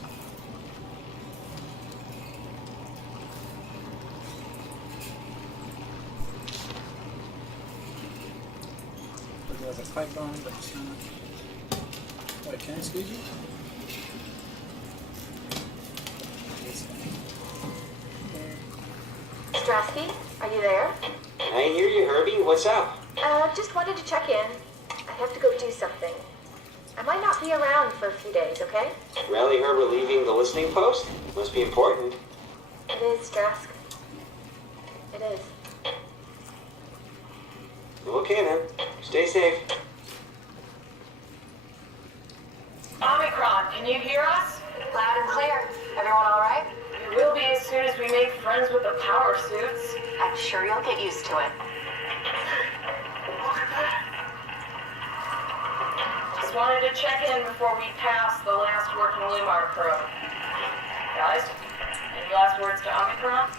There's a pipe on, but it's not. Wait, can I squeeze you? Strasky, are you there? I hear you, Herbie. What's up? Just wanted to check in. I have to go do something. I might not be around for a few days, okay? Rally Herbert leaving the listening post? Must be important. It is, Strask. It is. Okay then. Stay safe. Omicron, can you hear us? Loud and clear. Everyone all right? We will be as soon as we make friends with the power suits. I'm sure you'll get used to it. Just wanted to check in before we pass the last working Lumar crew. Guys, any last words to Omicron?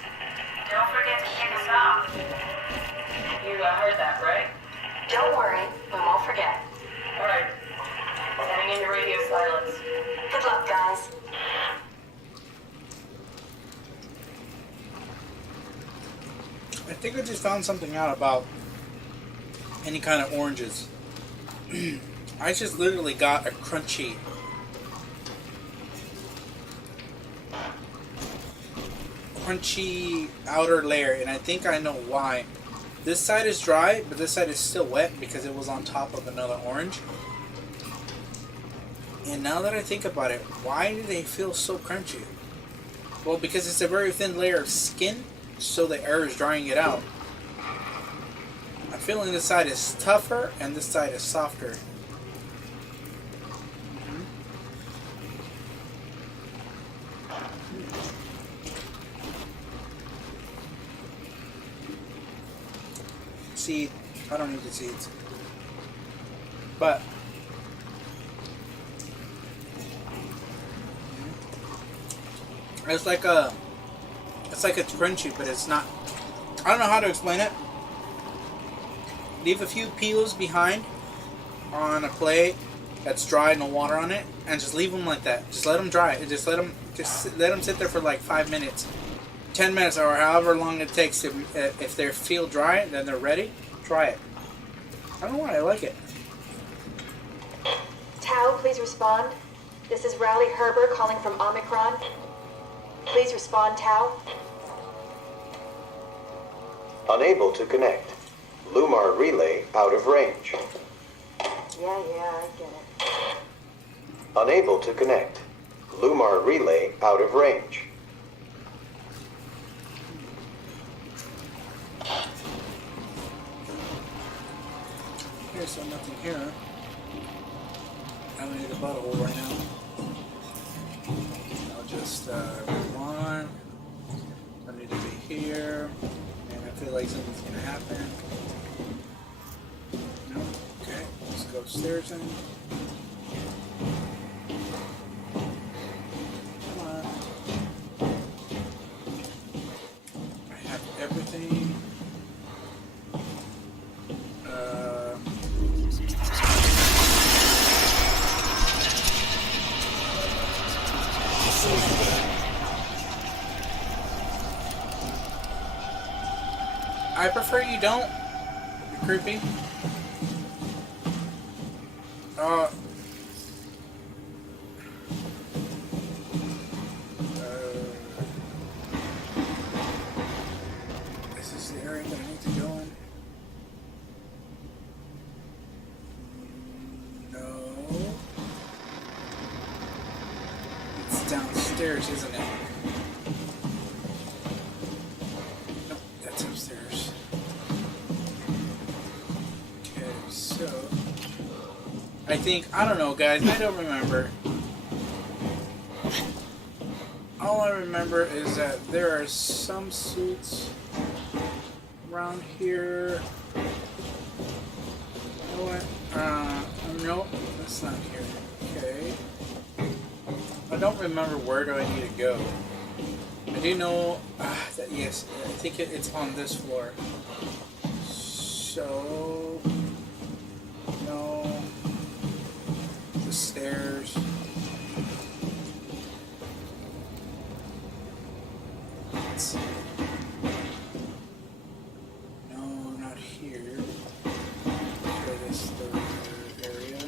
Don't forget to kick us out. You heard that, right? Don't worry, we won't forget. Alright. Heading into radio silence. Good luck, guys. I think I just found something out about any kind of oranges. I just literally got a crunchy outer layer, and I think I know why. This side is dry, but this side is still wet because it was on top of another orange. And now that I think about it, why do they feel so crunchy? Well, because it's a very thin layer of skin, so the air is drying it out. I'm feeling this side is tougher and this side is softer. Seed. I don't need the seeds. But it's like it's crunchy, but it's not. I don't know how to explain it. Leave a few peels behind on a plate that's dry, no water on it, and just leave them like that. Just let them dry. Just let them sit there for like 5 minutes, 10 minutes, or however long it takes. If they feel dry, then they're ready. Try it. I don't know why I like it. Tau, please respond. This is Rally Herbert calling from Omicron. Please respond, Tau. Unable to connect. Lumar relay out of range. Yeah, I get it. Unable to connect. Lumar relay out of range. Here's so nothing here. I don't need a butthole right now. I'll just move on. I need to be here. And I feel like something's gonna happen. No? Okay, let's go upstairs then. Come on. I have everything. I prefer you don't. You're creepy. This is the area that I need to go in. No. It's downstairs, isn't it? Nope, that's upstairs. Okay, so I think, I don't know, guys, I don't remember. All I remember is that there are some suits around here. You know what? Nope, that's not here. Okay. I don't remember where do I need to go. I do know that, yes, I think it's on this floor. So, no. The stairs. Let's see. No, not here. For this third area.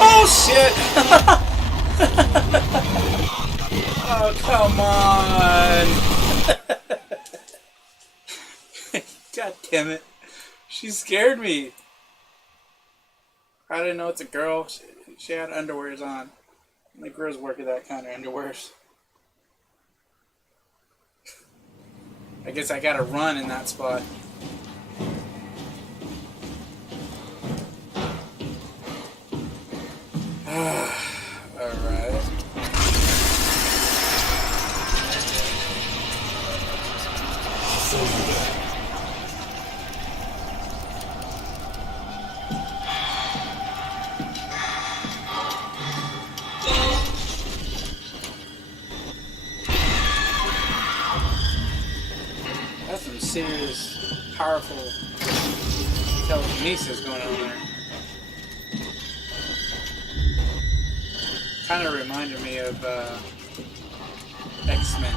Oh shit! Oh, come on! God damn it. She scared me. I didn't know it's a girl. She had underwears on. The girls work at that kind of underwears. I guess I gotta run in that spot. Alright. That's some serious, powerful telekinesis going on there. Kind of reminded me of X-Men.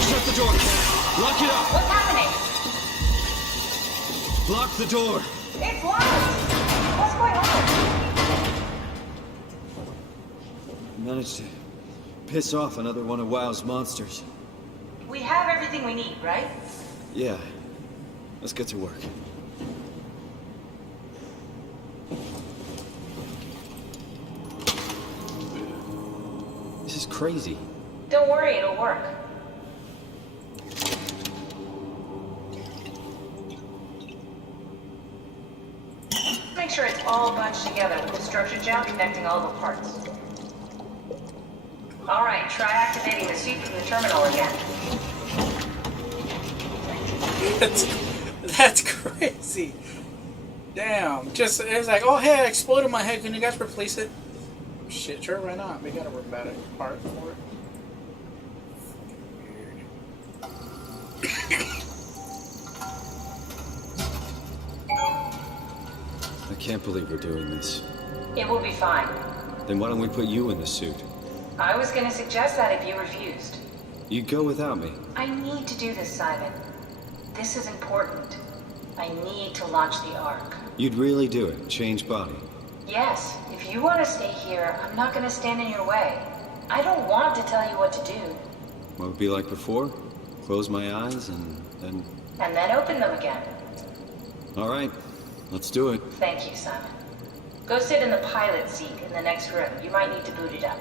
Shut the door! Lock it up! What's happening? Lock the door! It's locked! What's going on? Managed to piss off another one of WoW's monsters. We have everything we need, right? Yeah. Let's get to work. This is crazy. Don't worry, it'll work. Make sure it's all bunched together with the structure gel connecting all the parts. Alright, try activating the suit from the terminal again. That's crazy. Damn. Just, it's like, oh hey, I exploded my head. Can you guys replace it? Shit, sure, why not? We got a robotic part for it. I can't believe we're doing this. It will be fine. Then why don't we put you in the suit? I was gonna suggest that if you refused. You go without me. I need to do this, Simon. This is important. I need to launch the Ark. You'd really do it? Change body? Yes, if you want to stay here, I'm not gonna stand in your way. I don't want to tell you what to do. What would it be like before? Close my eyes and then... And then open them again. All right, let's do it. Thank you, Simon. Go sit in the pilot seat in the next room. You might need to boot it up.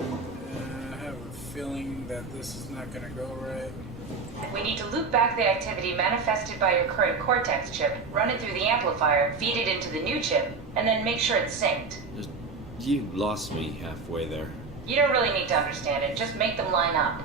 I have a feeling that this is not gonna go right. We need to loop back the activity manifested by your current Cortex chip, run it through the amplifier, feed it into the new chip, and then make sure it's synced. You lost me halfway there. You don't really need to understand it. Just make them line up.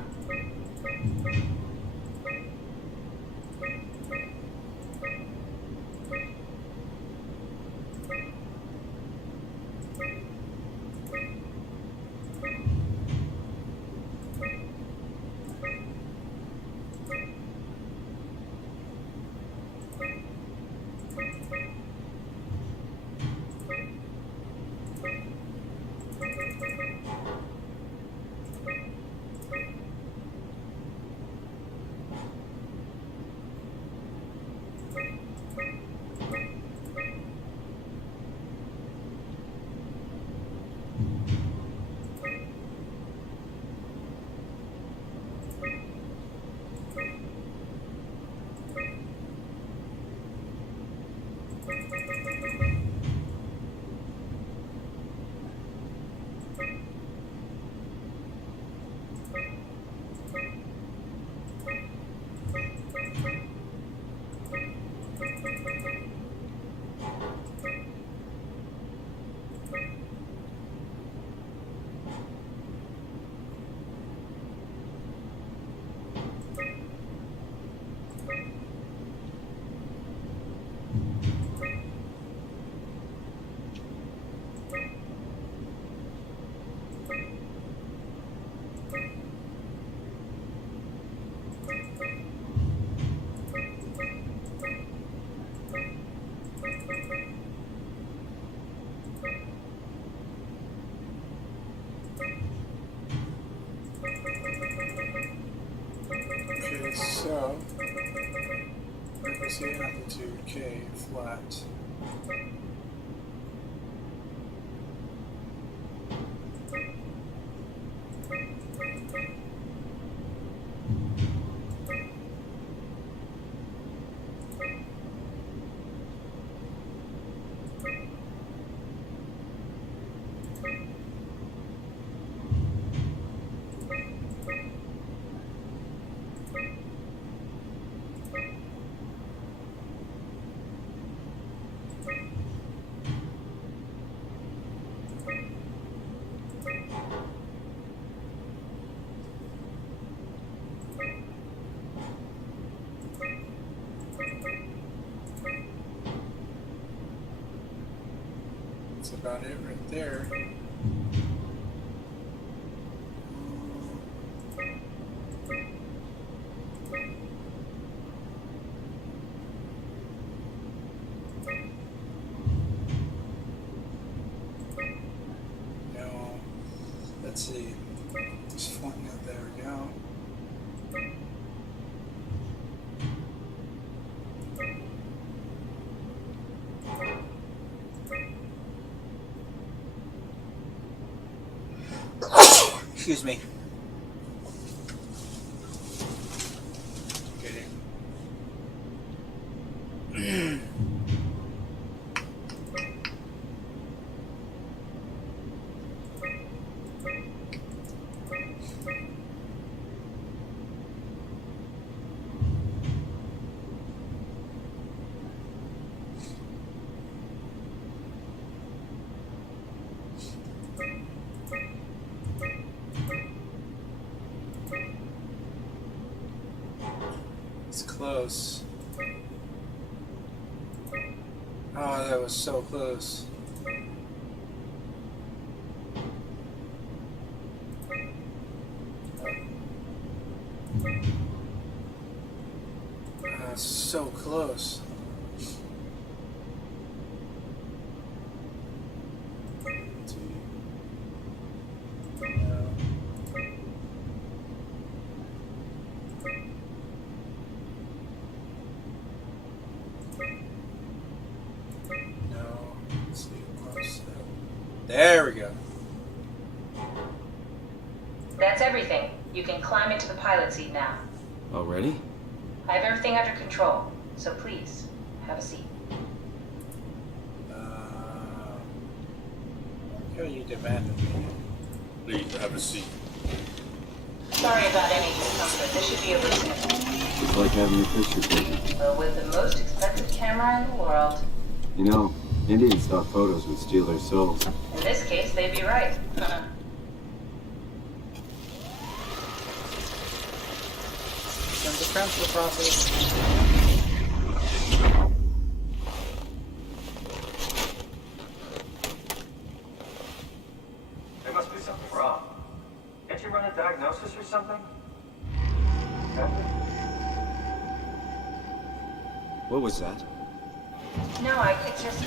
Okay, so frequency amplitude K flat. That's about it right there. Now, let's see. Just flatten it. There we go. Excuse me. Kidding. It's close. Oh, that was so close. So close. There we go. That's everything. You can climb into the pilot seat now. Already? I have everything under control, so please, Have a seat. How you demanded me? Please have a seat. Sorry about any discomfort. This should be over soon. It's like having your picture taken. But with the most expensive camera in the world. You know, Indian stock photos would steal their souls. In this case, they'd be right. From the transfer process. There must be something wrong. Can't you run a diagnosis or something? What was that? No, it just...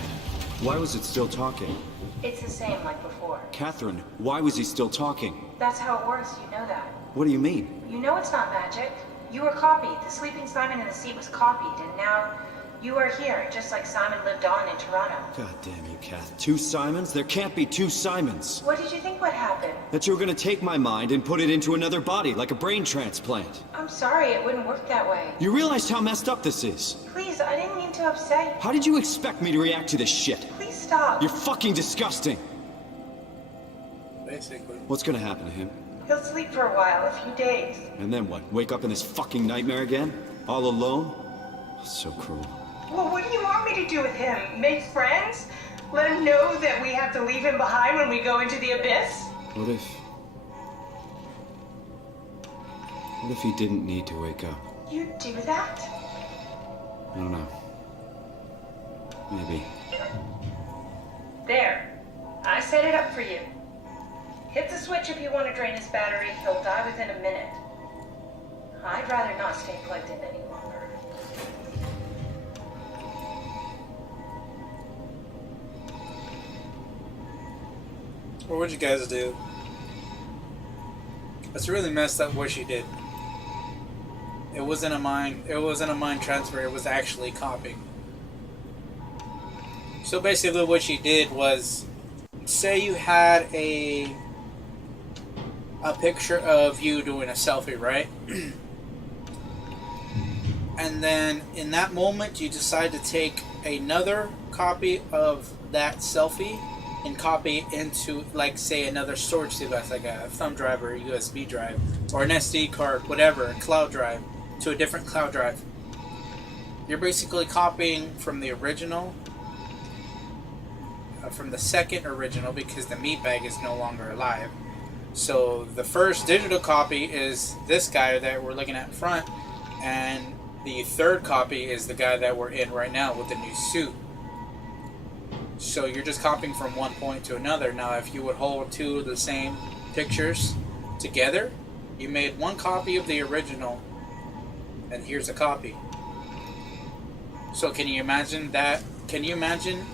Why was it still talking? It's the same like before. Catherine, why was he still talking? That's how it works, you know that. What do you mean? You know it's not magic. You were copied. The sleeping Simon in the seat was copied, and now you are here, just like Simon lived on in Toronto. God damn you, Kath. 2 Simons? There can't be 2 Simons. What did you think would happen? That you were gonna take my mind and put it into another body, like a brain transplant. I'm sorry, it wouldn't work that way. You realize how messed up this is? Please, I didn't mean to upset you. How did you expect me to react to this shit? Please stop. You're fucking disgusting. Basically. What's gonna happen to him? He'll sleep for a while, a few days. And then what? Wake up in this fucking nightmare again? All alone? So cruel. Well, what do you want me to do with him? Make friends? Let him know that we have to leave him behind when we go into the abyss? What if he didn't need to wake up? You'd do that? I don't know. Maybe. There. I set it up for you. Hit the switch if you want to drain his battery. He'll die within a minute. I'd rather not stay plugged in any longer. What would you guys do? That's really messed up what she did. It wasn't a mind transfer, it was actually copying. So basically what she did was, say you had a picture of you doing a selfie, right? And then in that moment you decide to take another copy of that selfie and copy it into, like, say, another storage device, like a thumb drive or a USB drive or an SD card, whatever, a cloud drive, to a different cloud drive. You're basically copying from the original, from the second original, because the meatbag is no longer alive. So the first digital copy is this guy that we're looking at in front, and the third copy is the guy that we're in right now with the new suit. So you're just copying from one point to another. Now if you would hold 2 of the same pictures together, you made one copy of the original, and here's a copy. So can you imagine that? Can you imagine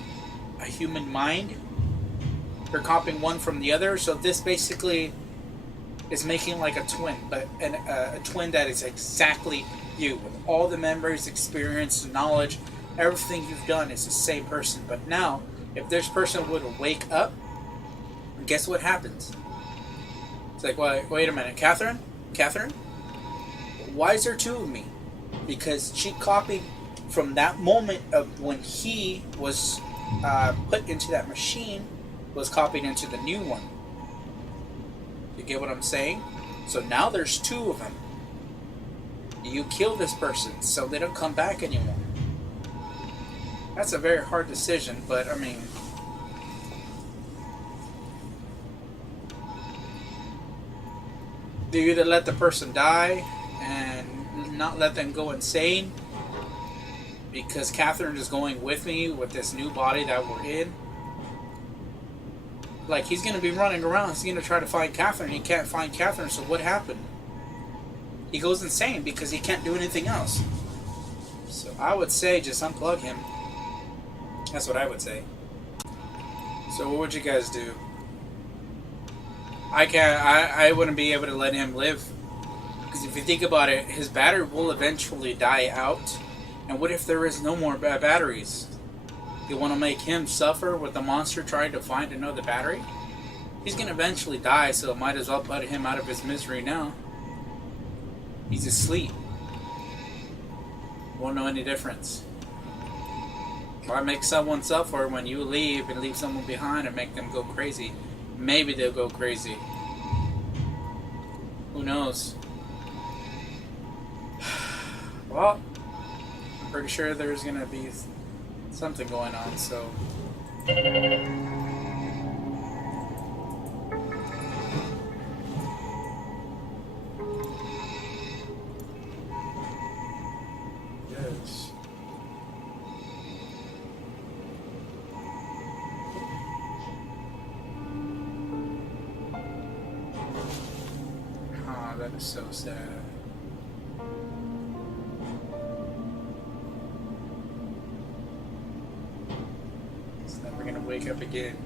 a human mind? You're copying one from the other. So this basically is making like a twin, but a twin that is exactly you, with all the memories, experience, knowledge, everything you've done is the same person. But now, if this person would wake up, guess what happens? It's like, wait a minute, Catherine, why is there 2 of me? Because she copied from that moment of when he was put into that machine, was copied into the new one. You get what I'm saying? So now there's 2 of them. You kill this person so they don't come back anymore. That's a very hard decision, but I mean, do you either let the person die and not let them go insane because Catherine is going with me with this new body that we're in? Like, he's going to be running around, he's going to try to find Catherine, he can't find Catherine, so what happened? He goes insane because he can't do anything else. So I would say just unplug him. That's what I would say. So what would you guys do? I wouldn't be able to let him live. Because if you think about it, his battery will eventually die out. And what if there is no more batteries? You want to make him suffer with the monster trying to find another battery? He's going to eventually die, so might as well put him out of his misery now. He's asleep. Won't know any difference. Why make someone suffer when you leave and leave someone behind and make them go crazy? Maybe they'll go crazy. Who knows? Well, I'm pretty sure there's gonna be something going on, so. Yes. Ah, that is so sad. It's never gonna wake up again.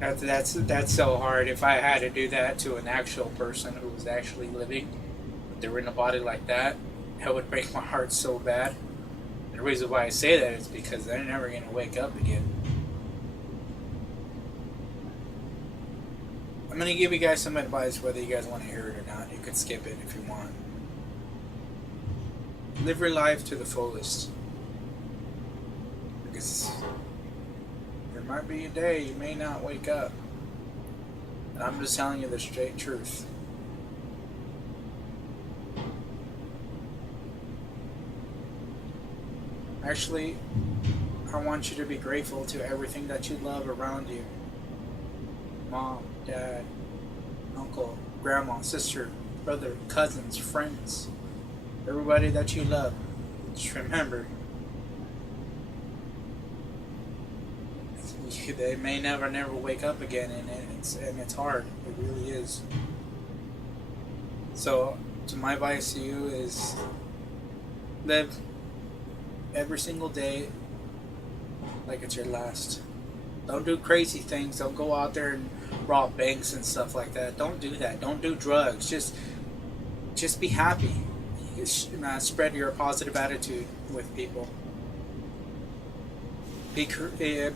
That's so hard. If I had to do that to an actual person who was actually living, if they were in a body like that, that would break my heart so bad. And the reason why I say that is because they're never gonna wake up again. I'm gonna give you guys some advice, whether you guys want to hear it or not. You can skip it if you want. Live your life to the fullest. Because there might be a day you may not wake up. And I'm just telling you the straight truth. Actually, I want you to be grateful to everything that you love around you. Mom, dad, uncle, grandma, sister, brother, cousins, friends, everybody that you love. Just remember, they may never wake up again, and it's hard. It really is. So, my advice to you is live every single day like it's your last. Don't do crazy things. Don't go out there and rob banks and stuff like that. Don't do that. Don't do drugs. Just be happy. Spread your positive attitude with people. Be courageous.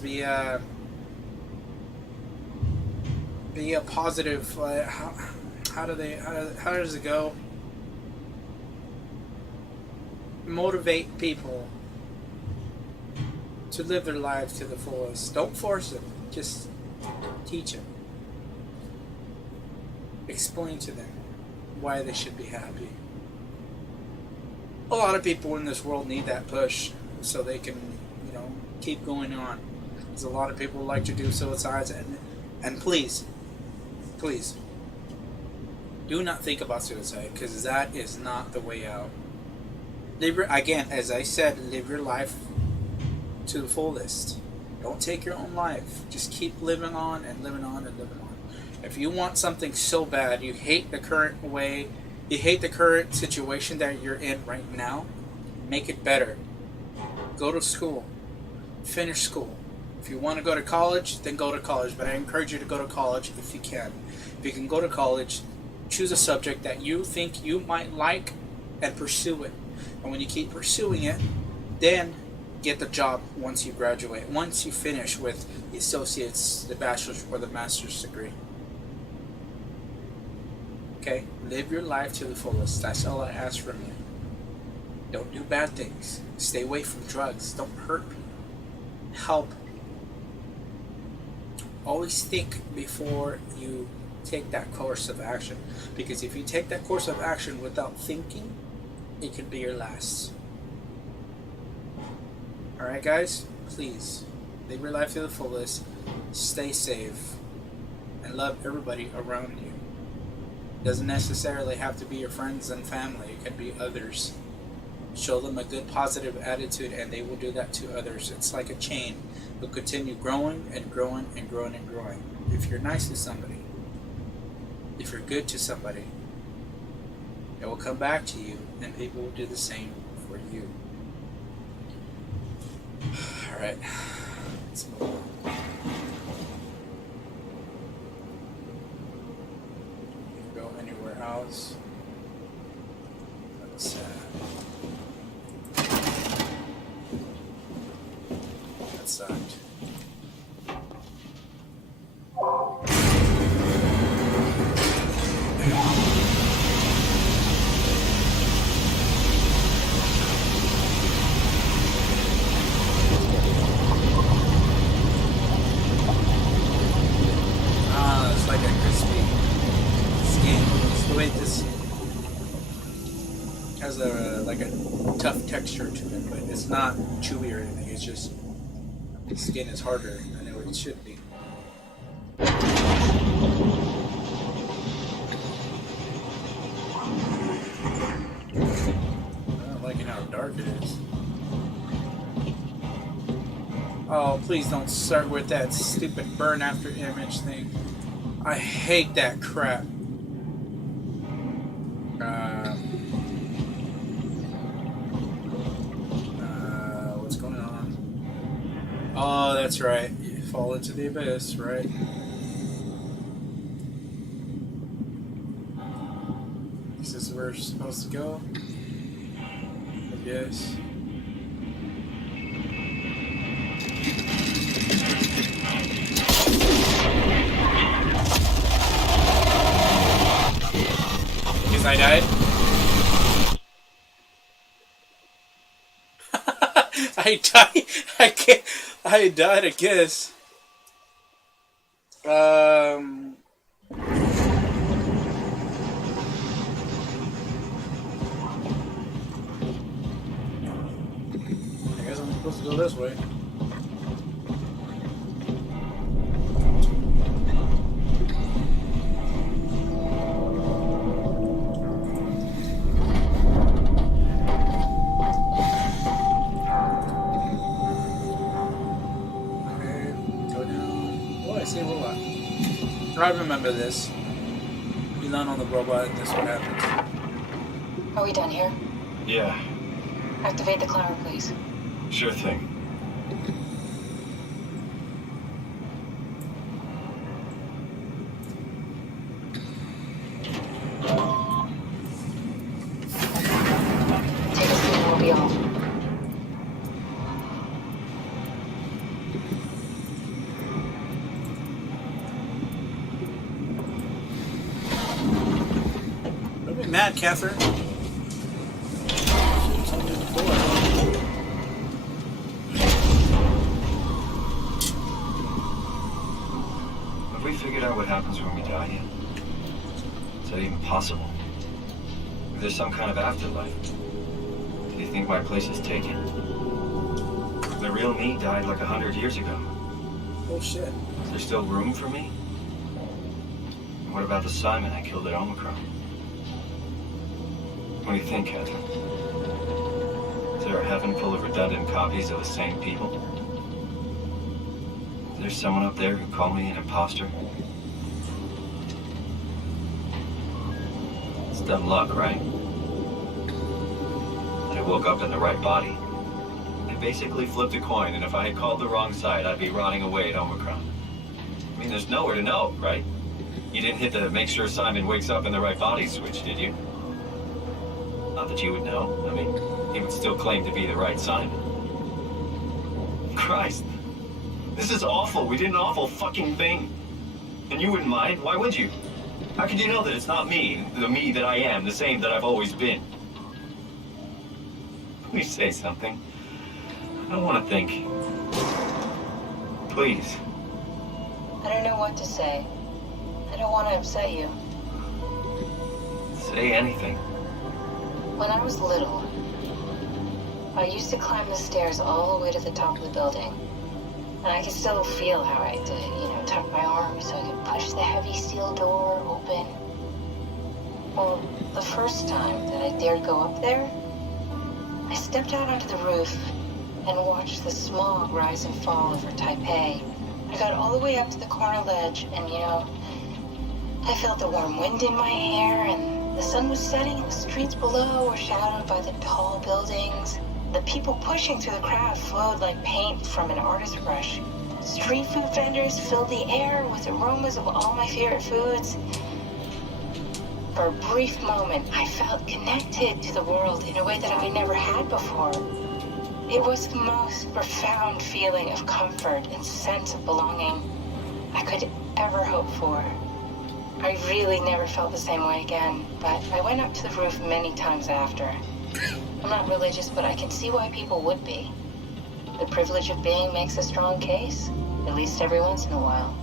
Be a positive. How does it go? Motivate people to live their lives to the fullest. Don't force them. Just teach them. Explain to them why they should be happy. A lot of people in this world need that push so they can, keep going on. There's a lot of people who like to do suicides, and please, do not think about suicide, because that is not the way out. Again, as I said, live your life to the fullest. Don't take your own life. Just keep living on and living on and living on. If you want something so bad, you hate the current way, you hate the current situation that you're in right now, make it better. Go to school. Finish school. If you want to go to college, then go to college. But I encourage you to go to college if you can. If you can go to college, choose a subject that you think you might like and pursue it. And when you keep pursuing it, then get the job once you graduate. Once you finish with the associate's, the bachelor's, or the master's degree. Okay? Live your life to the fullest. That's all I ask from you. Don't do bad things. Stay away from drugs. Don't hurt people. Help. Always think before you take that course of action. Because if you take that course of action without thinking, it could be your last. Alright guys? Please. Live your life to the fullest. Stay safe. And love everybody around you. It doesn't necessarily have to be your friends and family. It could be others. Show them a good positive attitude and they will do that to others. It's like a chain. It'll continue growing and growing and growing and growing. If you're nice to somebody, if you're good to somebody, it will come back to you and people will do the same for you. Alright, let's move on. Go anywhere else. That's sad. That sucked. tough texture to it, but it's not chewy or anything. It's just the skin is harder than it should be. I don't like it how dark it is. Oh, please don't start with that stupid burn after image thing. I hate that crap. What's going on? Oh, that's right. You fall into the abyss, right? This is where we're supposed to go, I guess. Because I died? I died. I died, I guess. I guess I'm supposed to go this way. I remember this. You land on the robot and this is what happens. Are we done here? Yeah, Activate the climber, please. sure thing. Take a seat and we'll be off. Mad, Catherine. Have we figured out what happens when we die yet? Is that even possible? If there's some kind of afterlife, do you think my place is taken? The real me died like 100 years ago. Oh shit. Is there still room for me? And what about the Simon I killed at Omicron? What do you think, Catherine? Is there a heaven full of redundant copies of the same people? Is there someone up there who called me an imposter? It's dumb luck, right? That I woke up in the right body. I basically flipped a coin, and if I had called the wrong side, I'd be rotting away at Omicron. I mean, there's nowhere to know, right? You didn't hit the make sure Simon wakes up in the right body switch, did you? Not that you would know. I mean, he would still claim to be the right Simon. Christ. This is awful. We did an awful fucking thing. And you wouldn't mind? Why would you? How could you know that it's not me, the me that I am, the same that I've always been? Please say something. I don't want to think. Please. I don't know what to say. I don't want to upset you. Say anything. When I was little, I used to climb the stairs all the way to the top of the building. And I could still feel how I had to, tuck my arms so I could push the heavy steel door open. Well, the first time that I dared go up there, I stepped out onto the roof and watched the smog rise and fall over Taipei. I got all the way up to the corner ledge and, I felt the warm wind in my hair and the sun was setting and the streets below were shadowed by the tall buildings. The people pushing through the crowd flowed like paint from an artist's brush. Street food vendors filled the air with aromas of all my favorite foods. For a brief moment, I felt connected to the world in a way that I never had before. It was the most profound feeling of comfort and sense of belonging I could ever hope for. I really never felt the same way again, but I went up to the roof many times after. I'm not religious, but I can see why people would be. The privilege of being makes a strong case, at least every once in a while.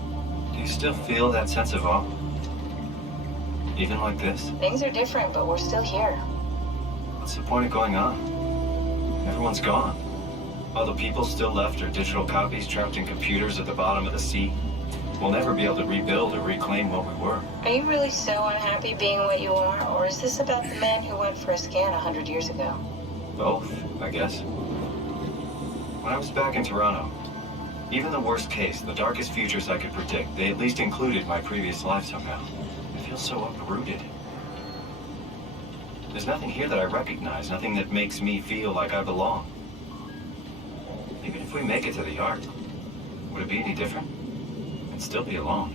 Do you still feel that sense of awe? Even like this? Things are different, but we're still here. What's the point of going on? Everyone's gone. All the people still left are digital copies trapped in computers at the bottom of the sea. We'll never be able to rebuild or reclaim what we were. Are you really so unhappy being what you are, or is this about the man who went for a scan 100 years ago? Both, I guess. When I was back in Toronto, even the worst case, the darkest futures I could predict, they at least included my previous life somehow. I feel so uprooted. There's nothing here that I recognize, nothing that makes me feel like I belong. Even if we make it to the Ark, would it be any different? I'd still be alone.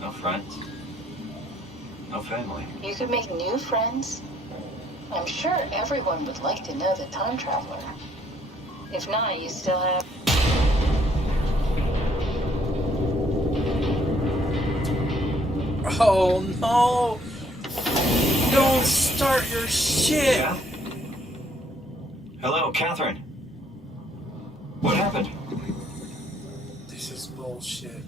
No friends. No family. You could make new friends. I'm sure everyone would like to know the time traveler. If not, you still have... Oh no! Don't start your shit! Yeah? Hello, Catherine. What happened? This is bullshit.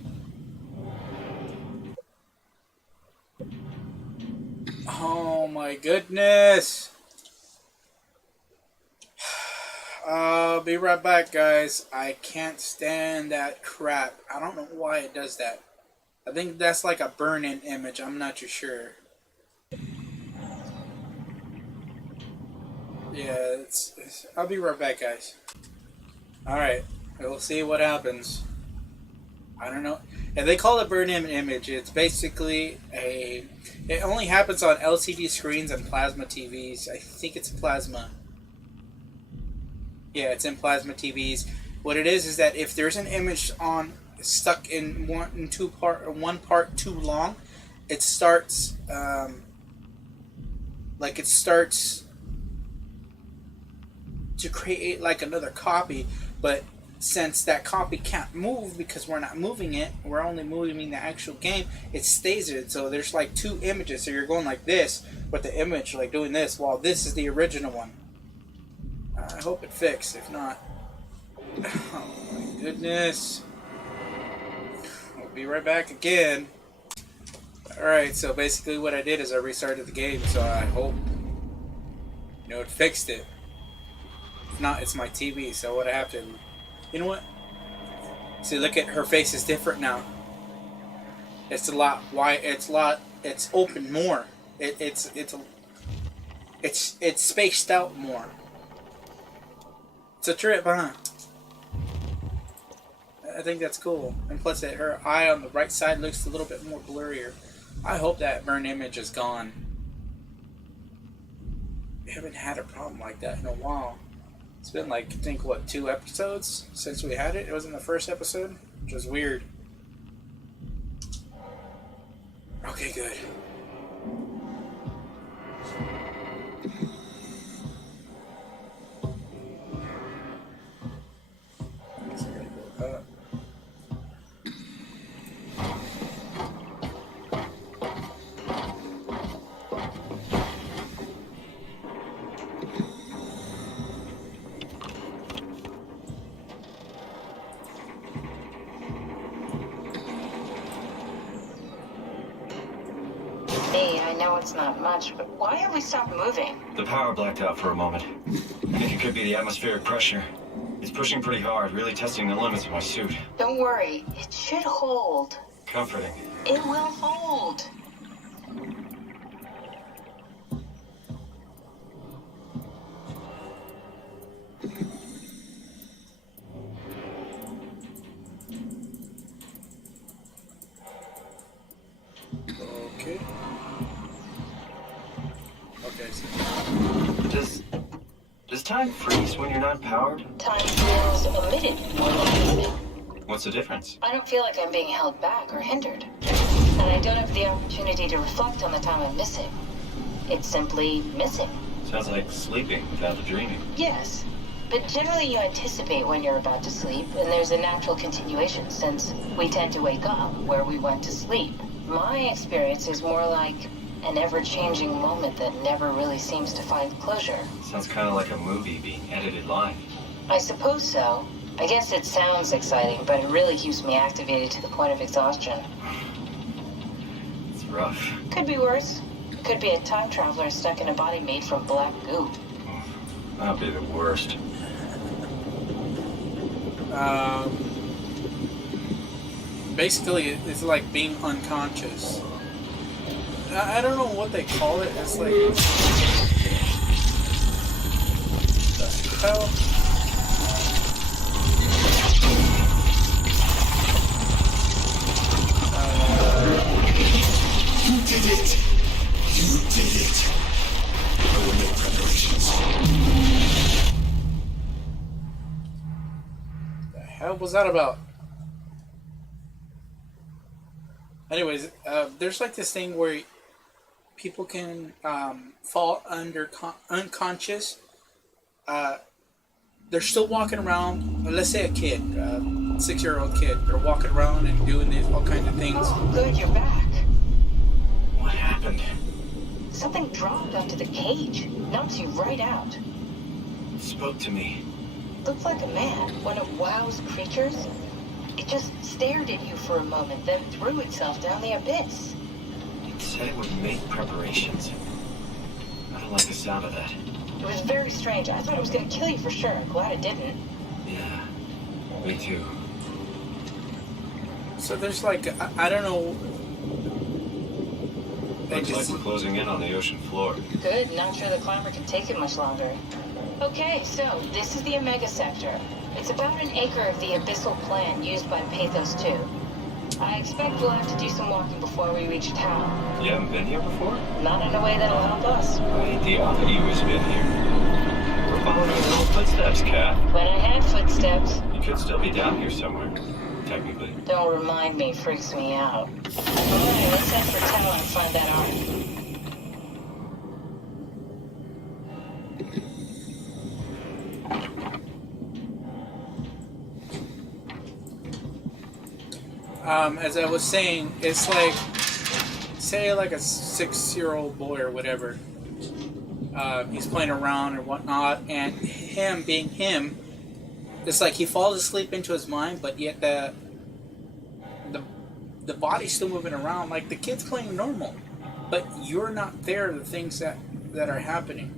Oh my goodness! I'll be right back, guys. I can't stand that crap. I don't know why it does that. I think that's like a burn-in image. I'm not too sure. Yeah, I'll be right back, guys. Alright, we'll see what happens. I don't know. And they call it burn-in image. It's basically a... It only happens on LCD screens and plasma TVs. I think it's plasma. Yeah, it's in plasma TVs. What it is that if there's an image on stuck in one part too long, it starts it starts to create like another copy, but since that copy can't move because we're not moving it, we're only moving the actual game, it stays it. So there's like two images, so you're going like this with the image like doing this while this is the original one. I hope it fixed. If not, oh my goodness. I'll be right back again. Alright, so basically what I did is I restarted the game, so I hope it fixed it. If not, it's my TV, so what I have to... You know what? See, look at her face is different now. It's a lot wide. It's open more. It's spaced out more. It's a trip, huh? I think that's cool. And plus, her eye on the right side looks a little bit more blurrier. I hope that burn image is gone. We haven't had a problem like that in a while. It's been like, I think, what, 2 episodes since we had it? It was in the first episode, which was weird. Okay, good. I know it's not much, but why have we stopped moving? The power blacked out for a moment. I think it could be the atmospheric pressure. It's pushing pretty hard, really testing the limits of my suit. Don't worry, it should hold. Comforting. It will hold. Okay. Okay. Does time freeze when you're not powered? Time feels omitted more than missing. What's the difference? I don't feel like I'm being held back or hindered. And I don't have the opportunity to reflect on the time I'm missing. It's simply missing. Sounds like sleeping without the dreaming. Yes. But generally you anticipate when you're about to sleep, and there's a natural continuation since we tend to wake up where we went to sleep. My experience is more like an ever-changing moment that never really seems to find closure. Sounds kind of like a movie being edited live. I suppose so. I guess it sounds exciting, but it really keeps me activated to the point of exhaustion. It's rough. Could be worse. Could be a time traveler stuck in a body made from black goo. That'll be the worst. Basically, it's like being unconscious. I don't know what they call it. It's like the hell. You did it! You did it! I will make preparations. The hell was that about? Anyways, there's like this thing where people can fall under unconscious. They're still walking around. Let's say a kid, 6-year-old kid. They're walking around and doing all kinds of things. Oh, good, you're back. What happened? Something dropped onto the cage. Knocks you right out. It spoke to me. Looked like a man. One of WoW's creatures. It just stared at you for a moment, then threw itself down the abyss. It said it would make preparations. I don't like the sound of that. It was very strange. I thought it was going to kill you for sure. Glad it didn't. Yeah, me too. So there's like, I don't know. Looks like we're closing in on the ocean floor. Good. Not sure the climber can take it much longer. Okay, so this is the Omega Sector. It's about an acre of the abyssal plan used by Pathos 2. I expect we'll have to do some walking before we reach town. You haven't been here before? Not in a way that'll help us. I hate the oddity was been here. We're following our little footsteps, Kat. When I had footsteps. You could still be down here somewhere, technically. Don't remind me, freaks me out. Alright, let's head for town and find that arm. As I was saying, it's like, say like a 6-year-old boy or whatever. He's playing around and whatnot, and him being him, it's like he falls asleep into his mind, but yet the body's still moving around. Like the kid's playing normal, but you're not there. The things that are happening.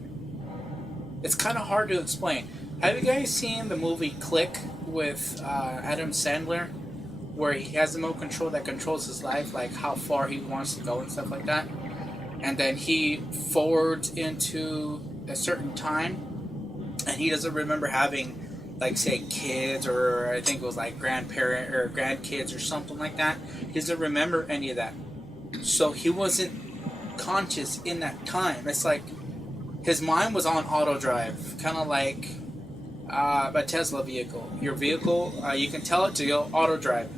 It's kind of hard to explain. Have you guys seen the movie Click with Adam Sandler? Where he has the remote control that controls his life, like how far he wants to go and stuff like that. And then he forwards into a certain time, and he doesn't remember having, like, say, kids, or I think it was like grandparent or grandkids or something like that. He doesn't remember any of that. So he wasn't conscious in that time. It's like his mind was on auto drive, kind of like a Tesla vehicle. Your vehicle, you can tell it to go auto drive.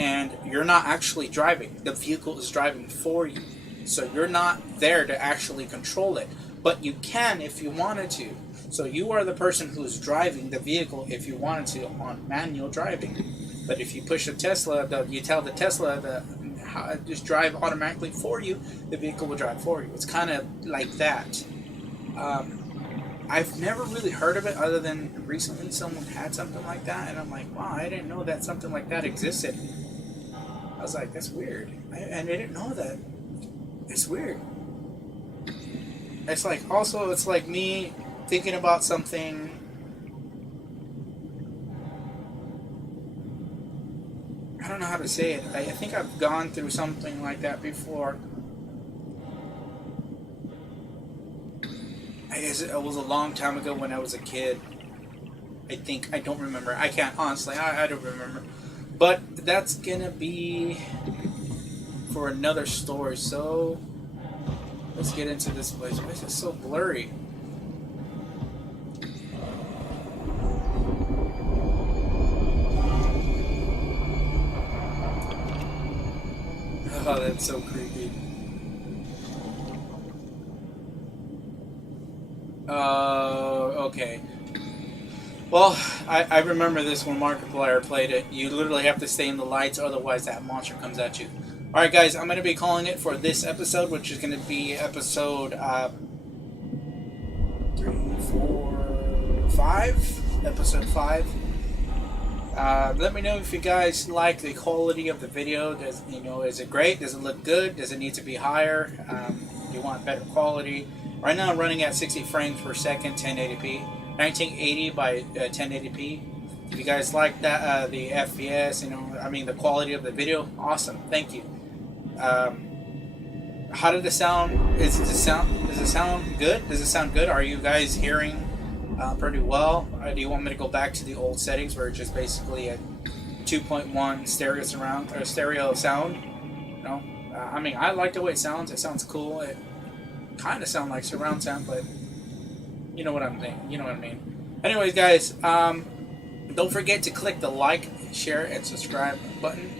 And you're not actually driving. The vehicle is driving for you. So you're not there to actually control it. But you can if you wanted to. So you are the person who's driving the vehicle if you wanted to on manual driving. But if you push a Tesla, you tell the Tesla to just drive automatically for you, the vehicle will drive for you. It's kind of like that. I've never really heard of it other than recently someone had something like that. And I'm like, wow, I didn't know that something like that existed. I was like, that's weird. And I didn't know that. It's weird. It's like, also, it's like me thinking about something. I don't know how to say it. I think I've gone through something like that before. I guess it was a long time ago when I was a kid. I don't remember. I can't, honestly, I don't remember. But that's gonna be for another story, so let's get into this place. Why is it so blurry? Oh, that's so creepy. Okay. Well, I remember this when Markiplier played it. You literally have to stay in the lights, otherwise that monster comes at you. Alright guys, I'm going to be calling it for this episode, which is going to be episode 3, 4, 5? Episode 5. Let me know if you guys like the quality of the video. Is it great? Does it look good? Does it need to be higher? Do you want better quality? Right now I'm running at 60 frames per second, 1080p, 1980 by 1080p. If you guys like that, the FPS, you know, I mean the quality of the video, awesome. Thank you. How did it sound? Does it sound good? Does it sound good? Are you guys hearing pretty well? Do you want me to go back to the old settings where it's just basically a 2.1 stereo surround or stereo sound? No, I mean I like the way it sounds. It sounds cool. It kind of sounds like surround sound, but you know what I'm saying. You know what I mean. Anyways, guys, don't forget to click the like, share, and subscribe button.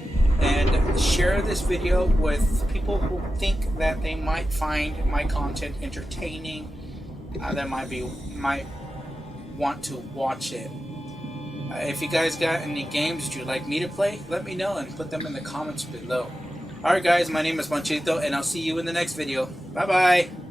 And share this video with people who think that they might find my content entertaining, that might want to watch it. If you guys got any games that you'd like me to play, let me know and put them in the comments below. Alright guys, my name is Panchito, and I'll see you in the next video. Bye bye!